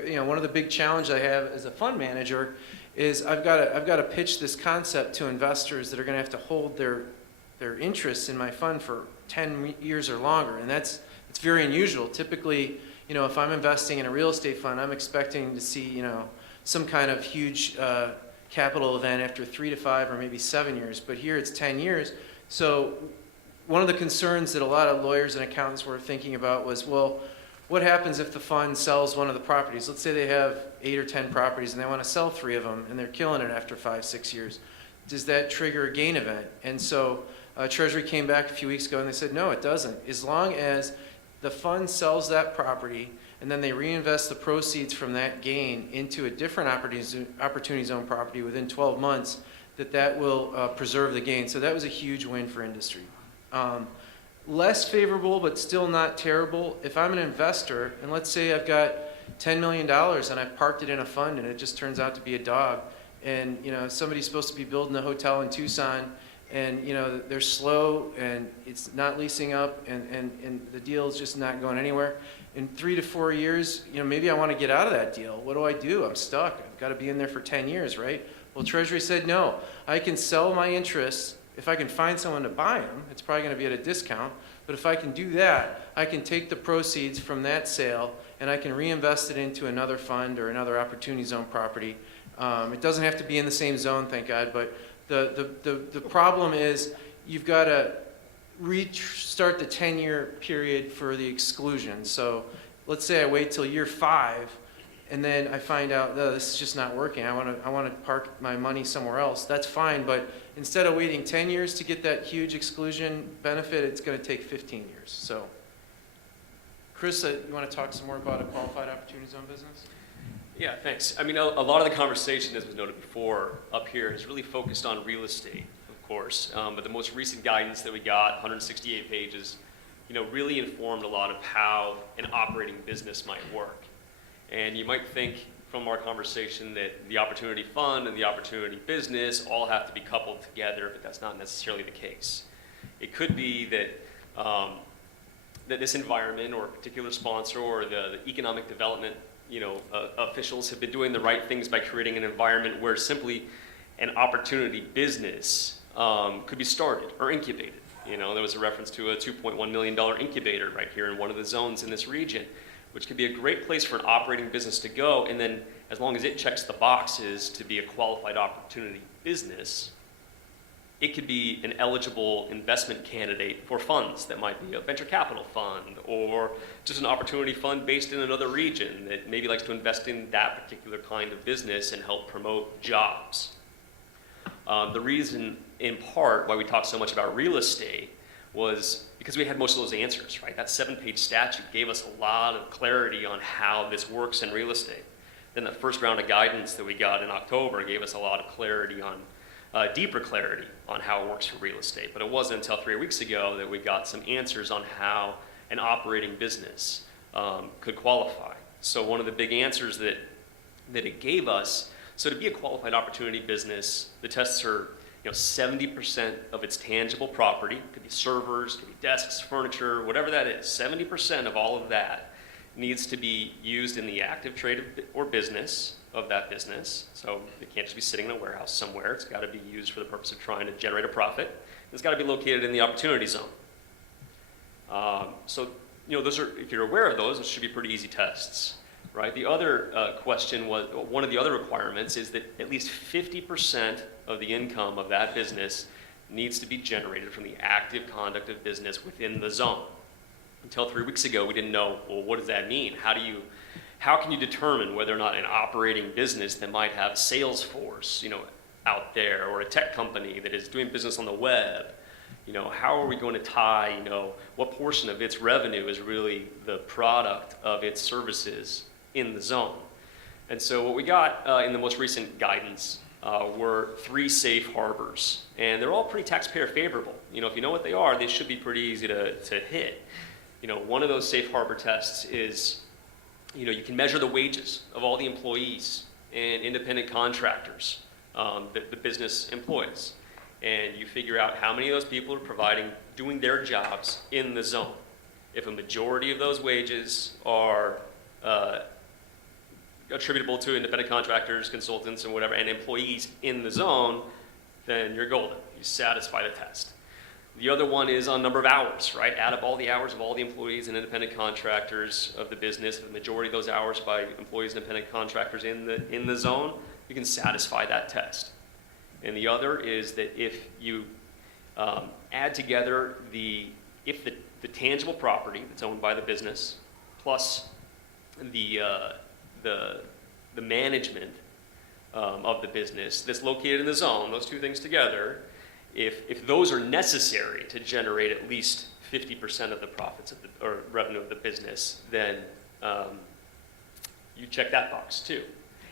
you know, one of the big challenges I have as a fund manager is I've got to pitch this concept to investors that are going to have to hold their interests in my fund for 10 years or longer, and it's very unusual. Typically, you know, if I'm investing in a real estate fund, I'm expecting to see, you know, some kind of huge capital event after 3 to 5 or maybe 7 years, but here it's 10 years. So one of the concerns that a lot of lawyers and accountants were thinking about was, well, what happens if the fund sells one of the properties? Let's say they have 8 or 10 properties and they want to sell 3 of them and they're killing it after 5, 6 years. Does that trigger a gain event? And so Treasury came back a few weeks ago and they said, no, it doesn't. As long as the fund sells that property and then they reinvest the proceeds from that gain into a different opportunity zone property within 12 months, that will preserve the gain. So that was a huge win for industry. Less favorable, but still not terrible. If I'm an investor, and let's say I've got $10 million and I've parked it in a fund and it just turns out to be a dog, and you know, somebody's supposed to be building a hotel in Tucson, and you know, they're slow and it's not leasing up, and the deal is just not going anywhere. In 3 to 4 years, you know, maybe I want to get out of that deal. What do? I'm stuck. I've got to be in there for 10 years, right? Well, Treasury said, no, I can sell my interests. If I can find someone to buy them, it's probably going to be at a discount. But if I can do that, I can take the proceeds from that sale and I can reinvest it into another fund or another opportunity zone property. It doesn't have to be in the same zone, thank God. But the problem is you've got to restart the 10-year period for the exclusion. So let's say I wait till year 5. And then I find out, oh, this is just not working. I want to park my money somewhere else. That's fine, but instead of waiting 10 years to get that huge exclusion benefit, it's going to take 15 years. So, Chris, you want to talk some more about a qualified opportunity zone business? Yeah, thanks. I mean, a lot of the conversation, as was noted before, up here is really focused on real estate, of course. But the most recent guidance that we got, 168 pages, you know, really informed a lot of how an operating business might work. And you might think from our conversation that the opportunity fund and the opportunity business all have to be coupled together, but that's not necessarily the case. It could be that that this environment or a particular sponsor or the economic development, you know, officials have been doing the right things by creating an environment where simply an opportunity business could be started or incubated. You know, there was a reference to a $2.1 million incubator right here in one of the zones in this region, which could be a great place for an operating business to go, and then as long as it checks the boxes to be a qualified opportunity business, it could be an eligible investment candidate for funds that might be a venture capital fund or just an opportunity fund based in another region that maybe likes to invest in that particular kind of business and help promote jobs. The reason, in part, why we talked so much about real estate was because we had most of those answers, right? That 7-page statute gave us a lot of clarity on how this works in real estate. Then that first round of guidance that we got in October gave us a lot of clarity on deeper clarity on how it works for real estate. But it wasn't until 3 weeks ago that we got some answers on how an operating business could qualify. So one of the big answers that it gave us, so to be a qualified opportunity business, the tests are 70% of its tangible property, could be servers, could be desks, furniture, whatever that is, 70% of all of that needs to be used in the active trade or business of that business. So it can't just be sitting in a warehouse somewhere. It's got to be used for the purpose of trying to generate a profit. It's got to be located in the opportunity zone. So those are, if you're aware of those should be pretty easy tests, right? The other question was, one of the other requirements is that at least 50% of the income of that business needs to be generated from the active conduct of business within the zone. Until 3 weeks ago, we didn't know, well, what does that mean? How can you determine whether or not an operating business that might have a sales force, out there, or a tech company that is doing business on the web, how are we going to tie, what portion of its revenue is really the product of its services in the zone? And so what we got in the most recent guidance were 3 safe harbors, and they're all pretty taxpayer favorable. If you know what they are, they should be pretty easy to hit. One of those safe harbor tests is, you can measure the wages of all the employees and independent contractors that the business employs. And you figure out how many of those people are doing their jobs in the zone. If a majority of those wages are attributable to independent contractors, consultants, and whatever, and employees in the zone, then you're golden. You satisfy the test. The other one is on number of hours, right? Add up all the hours of all the employees and independent contractors of the business. The majority of those hours by employees and independent contractors in the zone, you can satisfy that test. And the other is that if you add together the tangible property that's owned by the business plus the management of the business that's located in the zone, those two things together, if those are necessary to generate at least 50% of the profits or revenue of the business, then you check that box too.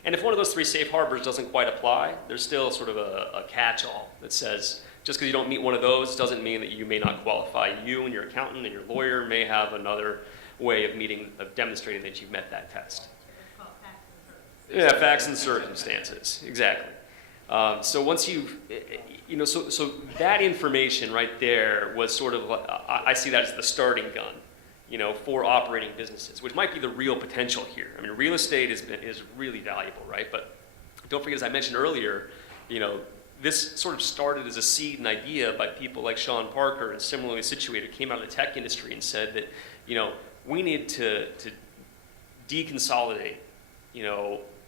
And if one of those 3 safe harbors doesn't quite apply, there's still sort of a catch-all that says, just because you don't meet one of those doesn't mean that you may not qualify. You and your accountant and your lawyer may have another way of demonstrating that you've met that test. Yeah, facts and circumstances, exactly. So once you've, so that information right there was sort of, I see that as the starting gun, for operating businesses, which might be the real potential here. I mean, real estate is really valuable, right? But don't forget, as I mentioned earlier, this sort of started as a seed and idea by people like Sean Parker and similarly situated, came out of the tech industry and said that, we need to deconsolidate,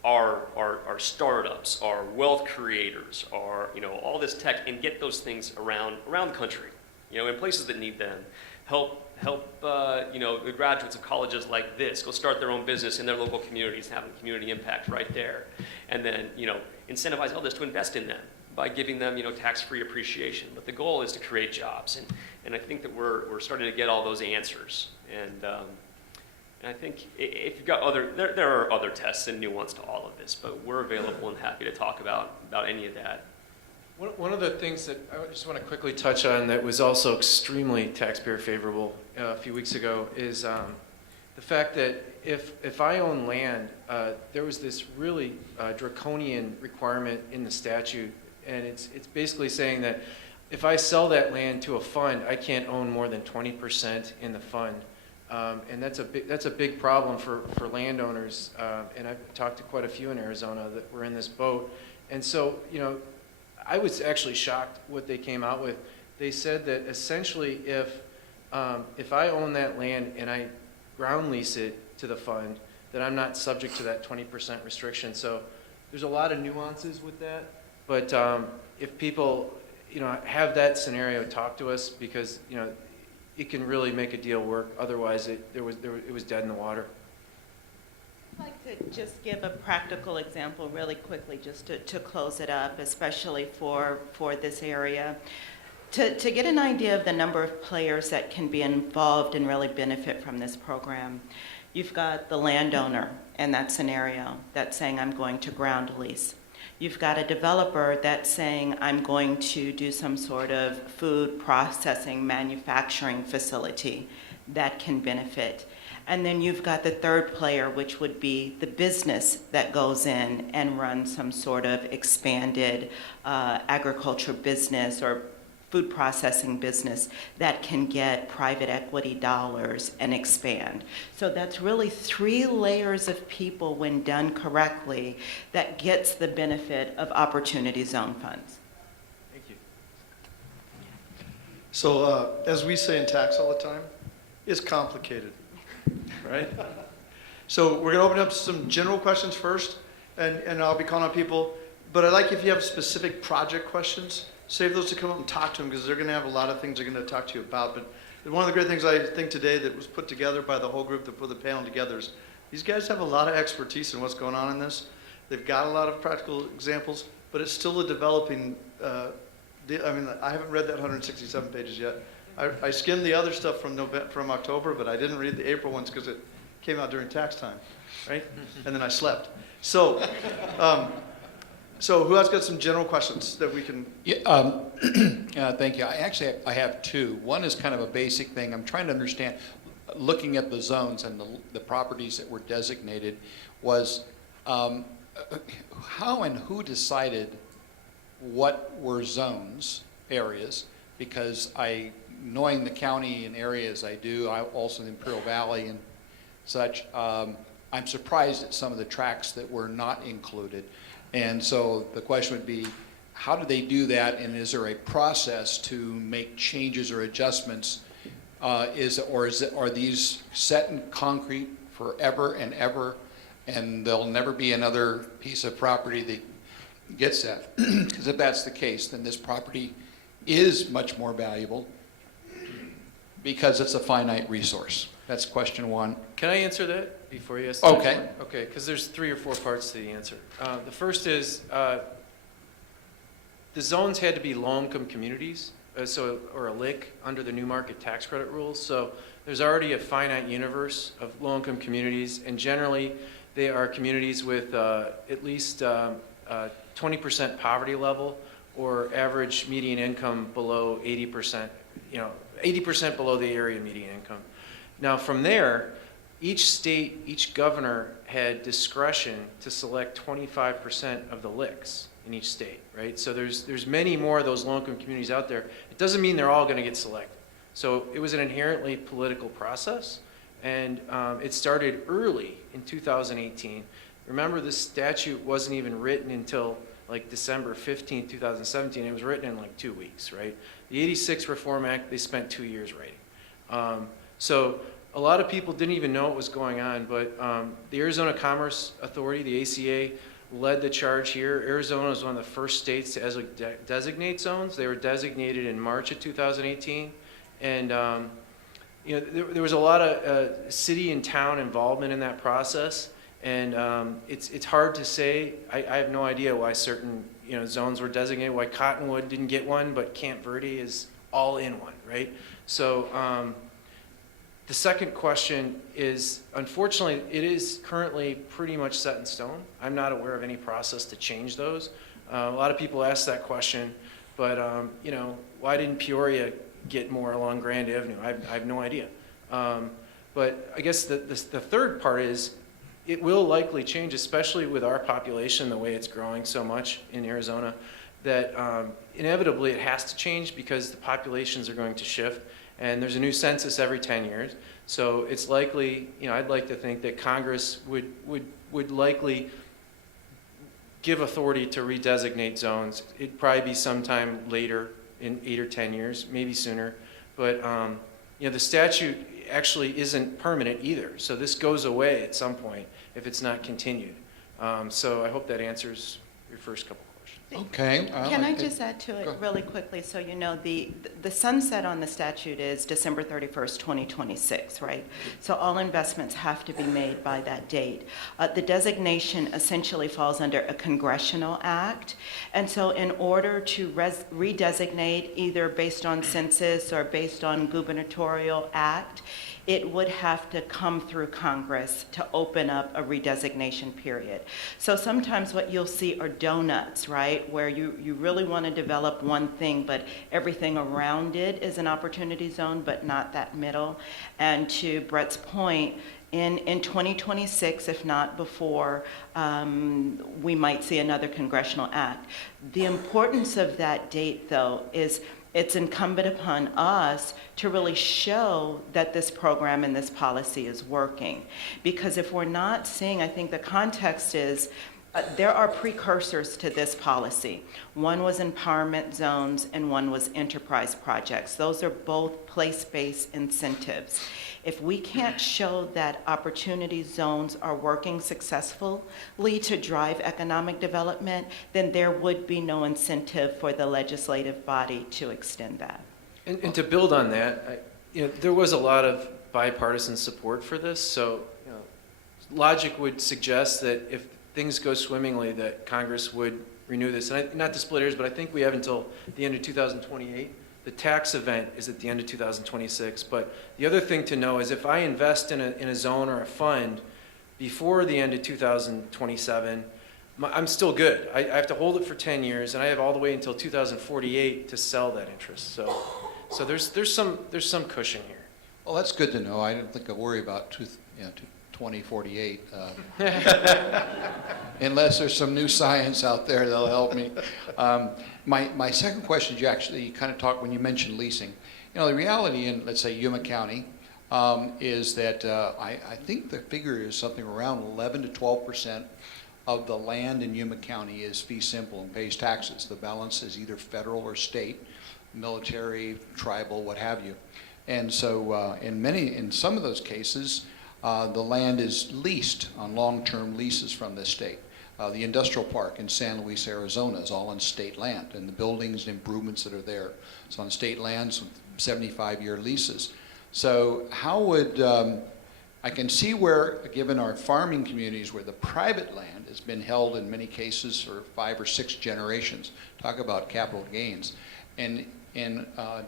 our startups, our wealth creators, our, all this tech, and get those things around the country, in places that need them. Help the graduates of colleges like this go start their own business in their local communities, having community impact right there. And then, incentivize others to invest in them by giving them, tax-free appreciation. But the goal is to create jobs. And I think that we're starting to get all those answers. And I think if you've got there are other tests and nuance to all of this, but we're available and happy to talk about any of that. One of the things that I just want to quickly touch on that was also extremely taxpayer favorable a few weeks ago is the fact that if I own land, there was this really draconian requirement in the statute, and it's basically saying that if I sell that land to a fund, I can't own more than 20% in the fund. And that's a big problem for landowners, and I've talked to quite a few in Arizona that were in this boat. And so, I was actually shocked what they came out with. They said that essentially if I own that land and I ground lease it to the fund, that I'm not subject to that 20% restriction. So there's a lot of nuances with that. But if people, have that scenario, talk to us because, it can really make a deal work. Otherwise, it was dead in the water. I'd like to just give a practical example really quickly just to close it up, especially for this area. To get an idea of the number of players that can be involved and really benefit from this program, you've got the landowner in that scenario that's saying, I'm going to ground lease. You've got a developer that's saying, I'm going to do some sort of food processing manufacturing facility that can benefit. And then you've got the third player, which would be the business that goes in and runs some sort of expanded agriculture business or food processing business that can get private equity dollars and expand. So that's really 3 layers of people, when done correctly, that gets the benefit of Opportunity Zone funds. Thank you. So as we say in tax all the time, it's complicated, right? So we're going to open up some general questions first, and I'll be calling on people. But I'd like, if you have specific project questions, save those to come up and talk to them, because they're going to have a lot of things they're going to talk to you about. But one of the great things I think today that was put together by the whole group that put the panel together is these guys have a lot of expertise in what's going on in this. They've got a lot of practical examples, but it's still a developing, I haven't read that 167 pages yet. I skimmed the other stuff from October, but I didn't read the April ones because it came out during tax time, right? And then I slept. So, so who else got some general questions that we can? Yeah, thank you. I have 2. One is kind of a basic thing. I'm trying to understand, looking at the zones and the properties that were designated, was how and who decided what were zones, areas? Because knowing the county and areas I do, also the Imperial Valley and such, I'm surprised at some of the tracks that were not included. And so the question would be, how do they do that, and is there a process to make changes or adjustments? Are these set in concrete forever and ever, and there'll never be another piece of property that gets that? Because if that's the case, then this property is much more valuable because it's a finite resource. That's question 1. Can I answer that before you ask the Okay. next one? Okay, because there's 3 or 4 parts to the answer. The first is the zones had to be low-income communities, or a LIC under the new market tax credit rules. So there's already a finite universe of low-income communities, and generally they are communities with at least 20% poverty level or average median income below 80%, 80% below the area median income. Now from there, each state, each governor had discretion to select 25% of the LICs in each state, right? So there's many more of those low-income communities out there. It doesn't mean they're all going to get selected. So it was an inherently political process, and it started early in 2018. Remember, this statute wasn't even written until like December 15, 2017. It was written in like 2 weeks, right? The 86 Reform Act, they spent 2 years writing. So a lot of people didn't even know what was going on, but the Arizona Commerce Authority, the ACA, led the charge here. Arizona was one of the first states to designate zones. They were designated in March of 2018. And there was a lot of city and town involvement in that process. And it's hard to say. I have no idea why certain zones were designated, why Cottonwood didn't get one, but Camp Verde is all in one, right? So the second question is, unfortunately, it is currently pretty much set in stone. I'm not aware of any process to change those. A lot of people ask that question, but why didn't Peoria get more along Grand Avenue? I have no idea. But I guess the third part is, it will likely change, especially with our population, the way it's growing so much in Arizona, that inevitably it has to change because the populations are going to shift. And there's a new census every 10 years. So it's likely, I'd like to think that Congress would likely give authority to redesignate zones. It'd probably be sometime later in 8 or 10 years, maybe sooner. But the statute actually isn't permanent either. So this goes away at some point if it's not continued. So I hope that answers your first couple questions. Okay. Can I just add to it really quickly? So the sunset on the statute is December 31st, 2026, right? So all investments have to be made by that date. The designation essentially falls under a congressional act. And so in order to redesignate, either based on census or based on gubernatorial act, it would have to come through Congress to open up a redesignation period. So sometimes what you'll see are donuts, right, where you really want to develop one thing, but everything around it is an opportunity zone, but not that middle. And to Brett's point, in 2026, if not before, we might see another congressional act. The importance of that date, though, is it's incumbent upon us to really show that this program and this policy is working. Because if we're not seeing, I think the context is, there are precursors to this policy. One was empowerment zones and one was enterprise projects. Those are both place-based incentives. If we can't show that opportunity zones are working successfully to drive economic development, then there would be no incentive for the legislative body to extend that. And to build on that, there was a lot of bipartisan support for this. So logic would suggest that if things go swimmingly, that Congress would renew this. And not to split hairs, but I think we have until the end of 2028. The tax event is at the end of 2026. But the other thing to know is if I invest in a zone or a fund before the end of 2027, I'm still good. I have to hold it for 10 years, and I have all the way until 2048 to sell that interest. So there's some cushion here. Well, that's good to know. I don't think I worry about 2048, unless there's some new science out there that'll help me. My second question, you actually kind of talked when you mentioned leasing. The reality in, let's say, Yuma County is that I think the figure is something around 11 to 12% of the land in Yuma County is fee simple and pays taxes. The balance is either federal or state, military, tribal, what have you. And so in some of those cases, the land is leased on long-term leases from the state. The industrial park in San Luis, Arizona is all on state land, and the buildings and improvements that are there. It's on state lands with 75-year leases. So how would, I can see where, given our farming communities where the private land has been held in many cases for 5 or 6 generations, talk about capital gains, and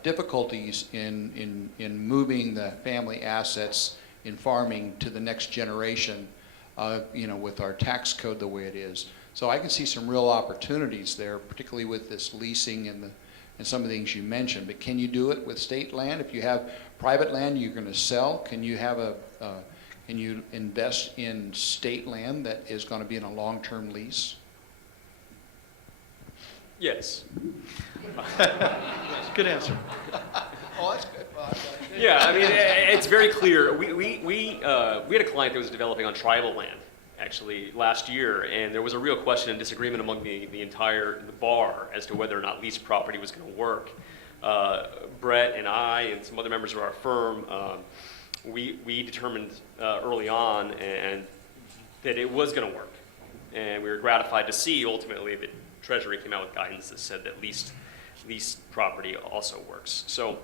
difficulties in moving the family assets in farming to the next generation, with our tax code the way it is. So I can see some real opportunities there, particularly with this leasing and some of the things you mentioned. But can you do it with state land? If you have private land you're going to sell, can you invest in state land that is going to be in a long-term lease? Yes. Good answer. Oh, that's good. Yeah, I mean, it's very clear. We had a client that was developing on tribal land, actually, last year, and there was a real question and disagreement among the entire bar as to whether or not leased property was going to work. Brett and I and some other members of our firm, we determined early on that it was going to work, and we were gratified to see ultimately that Treasury came out with guidance that said that leased property also works. So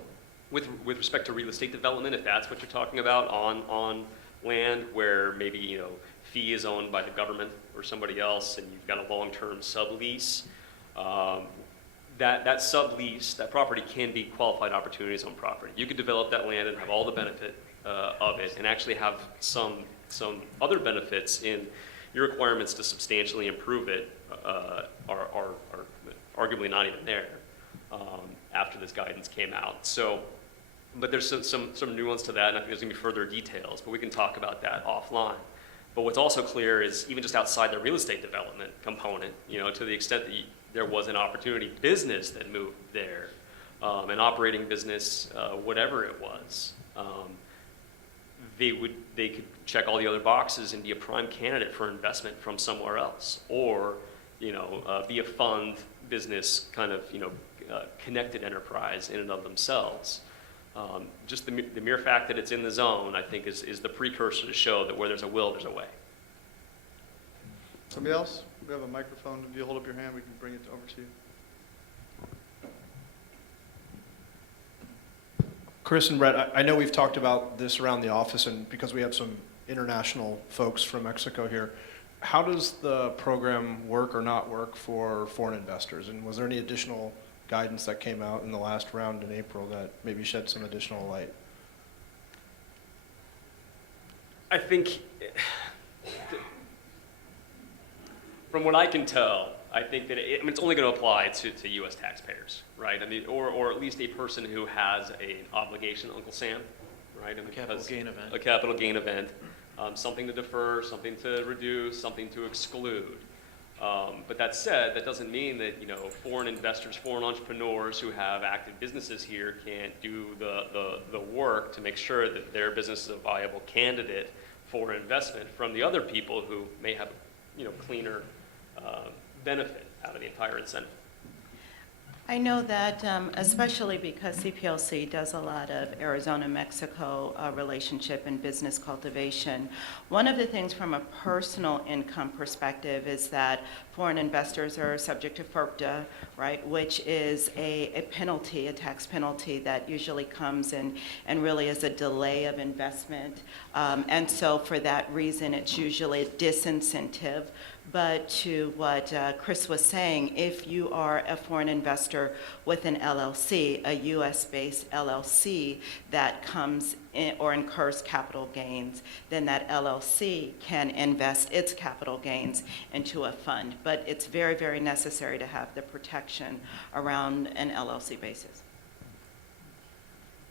with respect to real estate development, if that's what you're talking about on land where maybe fee is owned by the government or somebody else and you've got a long-term sublease, that sublease, that property can be qualified opportunity zone property. You could develop that land and have all the benefit of it and actually have some other benefits in your requirements to substantially improve it are arguably not even there after this guidance came out. So, but there's some nuance to that, and I think there's going to be further details, but we can talk about that offline. But what's also clear is even just outside the real estate development component, to the extent that there was an opportunity business that moved there, an operating business, whatever it was, they could check all the other boxes and be a prime candidate for investment from somewhere else, or be a fund business kind of connected enterprise in and of themselves. Just the mere fact that it's in the zone, I think, is the precursor to show that where there's a will, there's a way. Somebody else? We have a microphone. If you hold up your hand, we can bring it over to you. Chris and Brett, I know we've talked about this around the office, and because we have some international folks from Mexico here, how does the program work or not work for foreign investors? And was there any additional guidance that came out in the last round in April that maybe shed some additional light? I think, from what I can tell, I think that it's only going to apply to U.S. taxpayers, right? I mean, or at least a person who has an obligation, Uncle Sam, right? I mean, Capital gain event. A capital gain event, something to defer, something to reduce, something to exclude. But that said, that doesn't mean that, foreign investors, foreign entrepreneurs who have active businesses here can't do the work to make sure that their business is a viable candidate for investment from the other people who may have, cleaner benefit out of the entire incentive. I know that, especially because CPLC does a lot of Arizona-Mexico relationship and business cultivation, one of the things from a personal income perspective is that foreign investors are subject to FERPTA, right, which is a penalty, a tax penalty that usually comes in and really is a delay of investment. And so for that reason, it's usually a disincentive. But to what Chris was saying, if you are a foreign investor with an LLC, a U.S.-based LLC that comes in or incurs capital gains, then that LLC can invest its capital gains into a fund. But it's very, very necessary to have the protection around an LLC basis.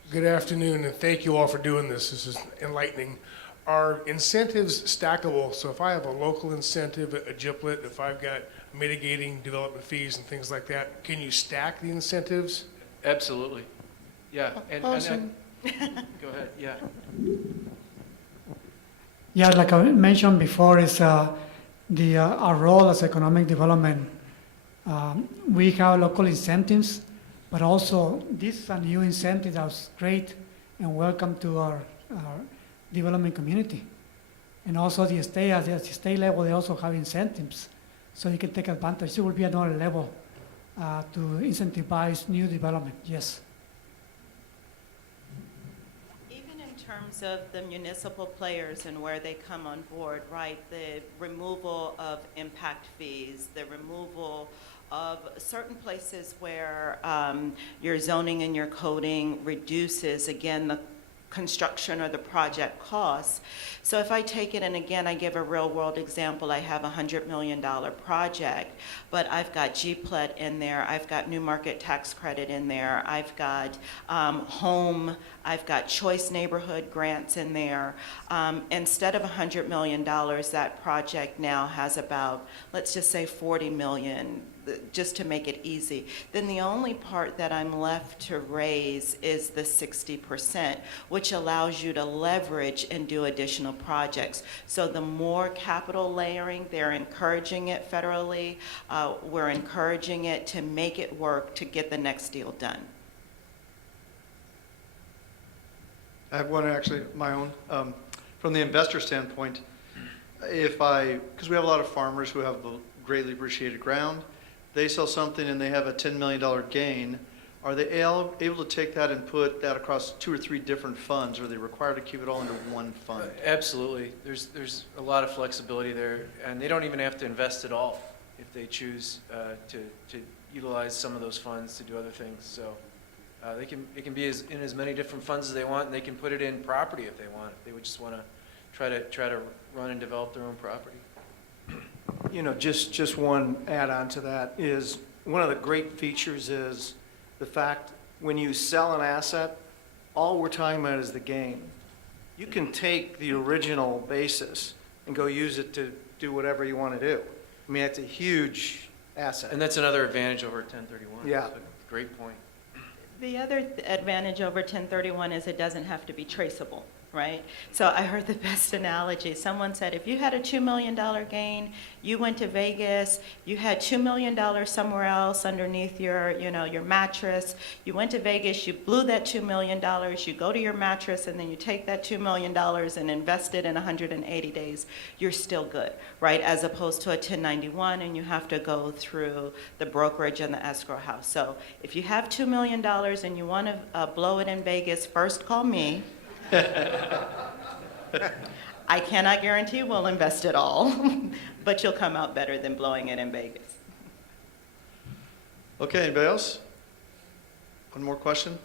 Good afternoon, and thank you all for doing this. This is enlightening. Are incentives stackable? So if I have a local incentive, a GIPLET, if I've got mitigating development fees and things like that, can you stack the incentives? Absolutely. Yeah. Awesome. Go ahead. Yeah. Yeah, like I mentioned before, is our role as economic development. We have local incentives, but also this is a new incentive that's great and welcome to our development community. And also at the state level, they also have incentives, so you can take advantage. It will be another level to incentivize new development, yes. Even in terms of the municipal players and where they come on board, right, the removal of impact fees, the removal of certain places where your zoning and your coding reduces, again, the construction or the project costs. So if I take it, and again, I give a real world example, I have a $100 million project, but I've got GPLET in there, I've got new market tax credit in there, I've got home, I've got choice neighborhood grants in there. Instead of $100 million, that project now has about, let's just say 40 million, just to make it easy. Then the only part that I'm left to raise is the 60%, which allows you to leverage and do additional projects. So the more capital layering, they're encouraging it federally. We're encouraging it to make it work to get the next deal done. I have one actually, my own. From the investor standpoint, because we have a lot of farmers who have greatly appreciated ground, they sell something and they have a $10 million gain, are they able to take that and put that across 2 or 3 different funds? Or are they required to keep it all into one fund? Absolutely. There's a lot of flexibility there, and they don't even have to invest at all if they choose to utilize some of those funds to do other things. So it can be in as many different funds as they want, and they can put it in property if they want. If they would just want to try to run and develop their own property. Just one add-on to that is, one of the great features is the fact when you sell an asset, all we're talking about is the gain. You can take the original basis and go use it to do whatever you want to do. I mean, that's a huge asset. And that's another advantage over 1031. Yeah. So, great point. The other advantage over 1031 is it doesn't have to be traceable, right? So I heard the best analogy. Someone said, if you had a $2 million gain, you went to Vegas, you had $2 million somewhere else underneath your mattress, you went to Vegas, you blew that $2 million, you go to your mattress, and then you take that $2 million and invest it in 180 days, you're still good, right? As opposed to a 1091, and you have to go through the brokerage and the escrow house. So if you have $2 million and you want to blow it in Vegas, first call me. I cannot guarantee we'll invest it all, but you'll come out better than blowing it in Vegas. Okay, anybody else? One more question?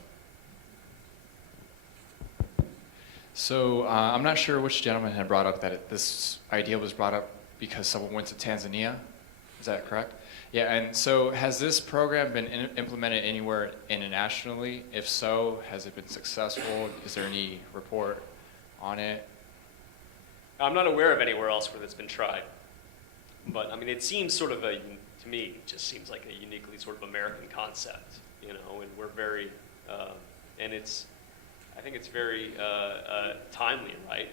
So I'm not sure which gentleman had brought up that this idea was brought up because someone went to Tanzania. Is that correct? Yeah, and so has this program been implemented anywhere internationally? If so, has it been successful? Is there any report on it? I'm not aware of anywhere else where that's been tried. But, I mean, it seems sort of to me, it just seems like a uniquely sort of American concept, you know, and we're very, and I think it's very timely, right?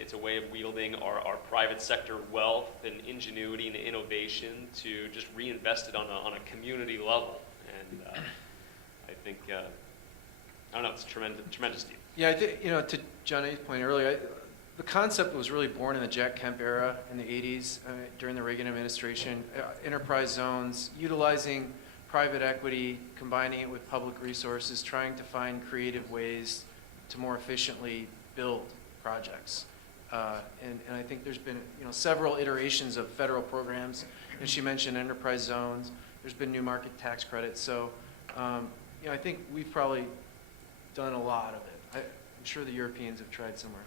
It's a way of wielding our private sector wealth and ingenuity and innovation to just reinvest it on a community level. And I think, I don't know, it's a tremendous deal. Yeah, I think, you know, to John A.'s point earlier, the concept was really born in the Jack Kemp era in the 80s during the Reagan administration. Enterprise zones, utilizing private equity, combining it with public resources, trying to find creative ways to more efficiently build projects. And I think there's been, you know, several iterations of federal programs. And she mentioned enterprise zones. There's been new market tax credits. So, you know, I think we've probably done a lot of it. I'm sure the Europeans have tried somewhere.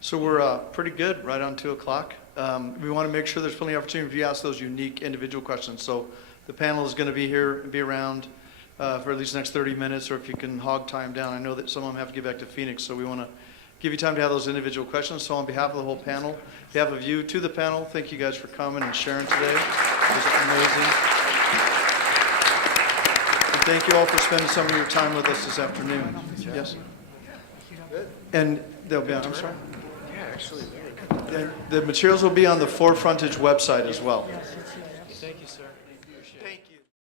So we're pretty good, right on 2 o'clock. We want to make sure there's plenty of opportunity for you to ask those unique individual questions. So the panel is going to be here, be around for at least the next 30 minutes, or if you can hog time down. I know that some of them have to get back to Phoenix, so we want to give you time to have those individual questions. So on behalf of the whole panel, on behalf of you to the panel, thank you guys for coming and sharing today. It was amazing. And thank you all for spending some of your time with us this afternoon. Yes? And they'll be on, I'm sorry? Yeah, actually. The materials will be on the Fore Frontage website as well.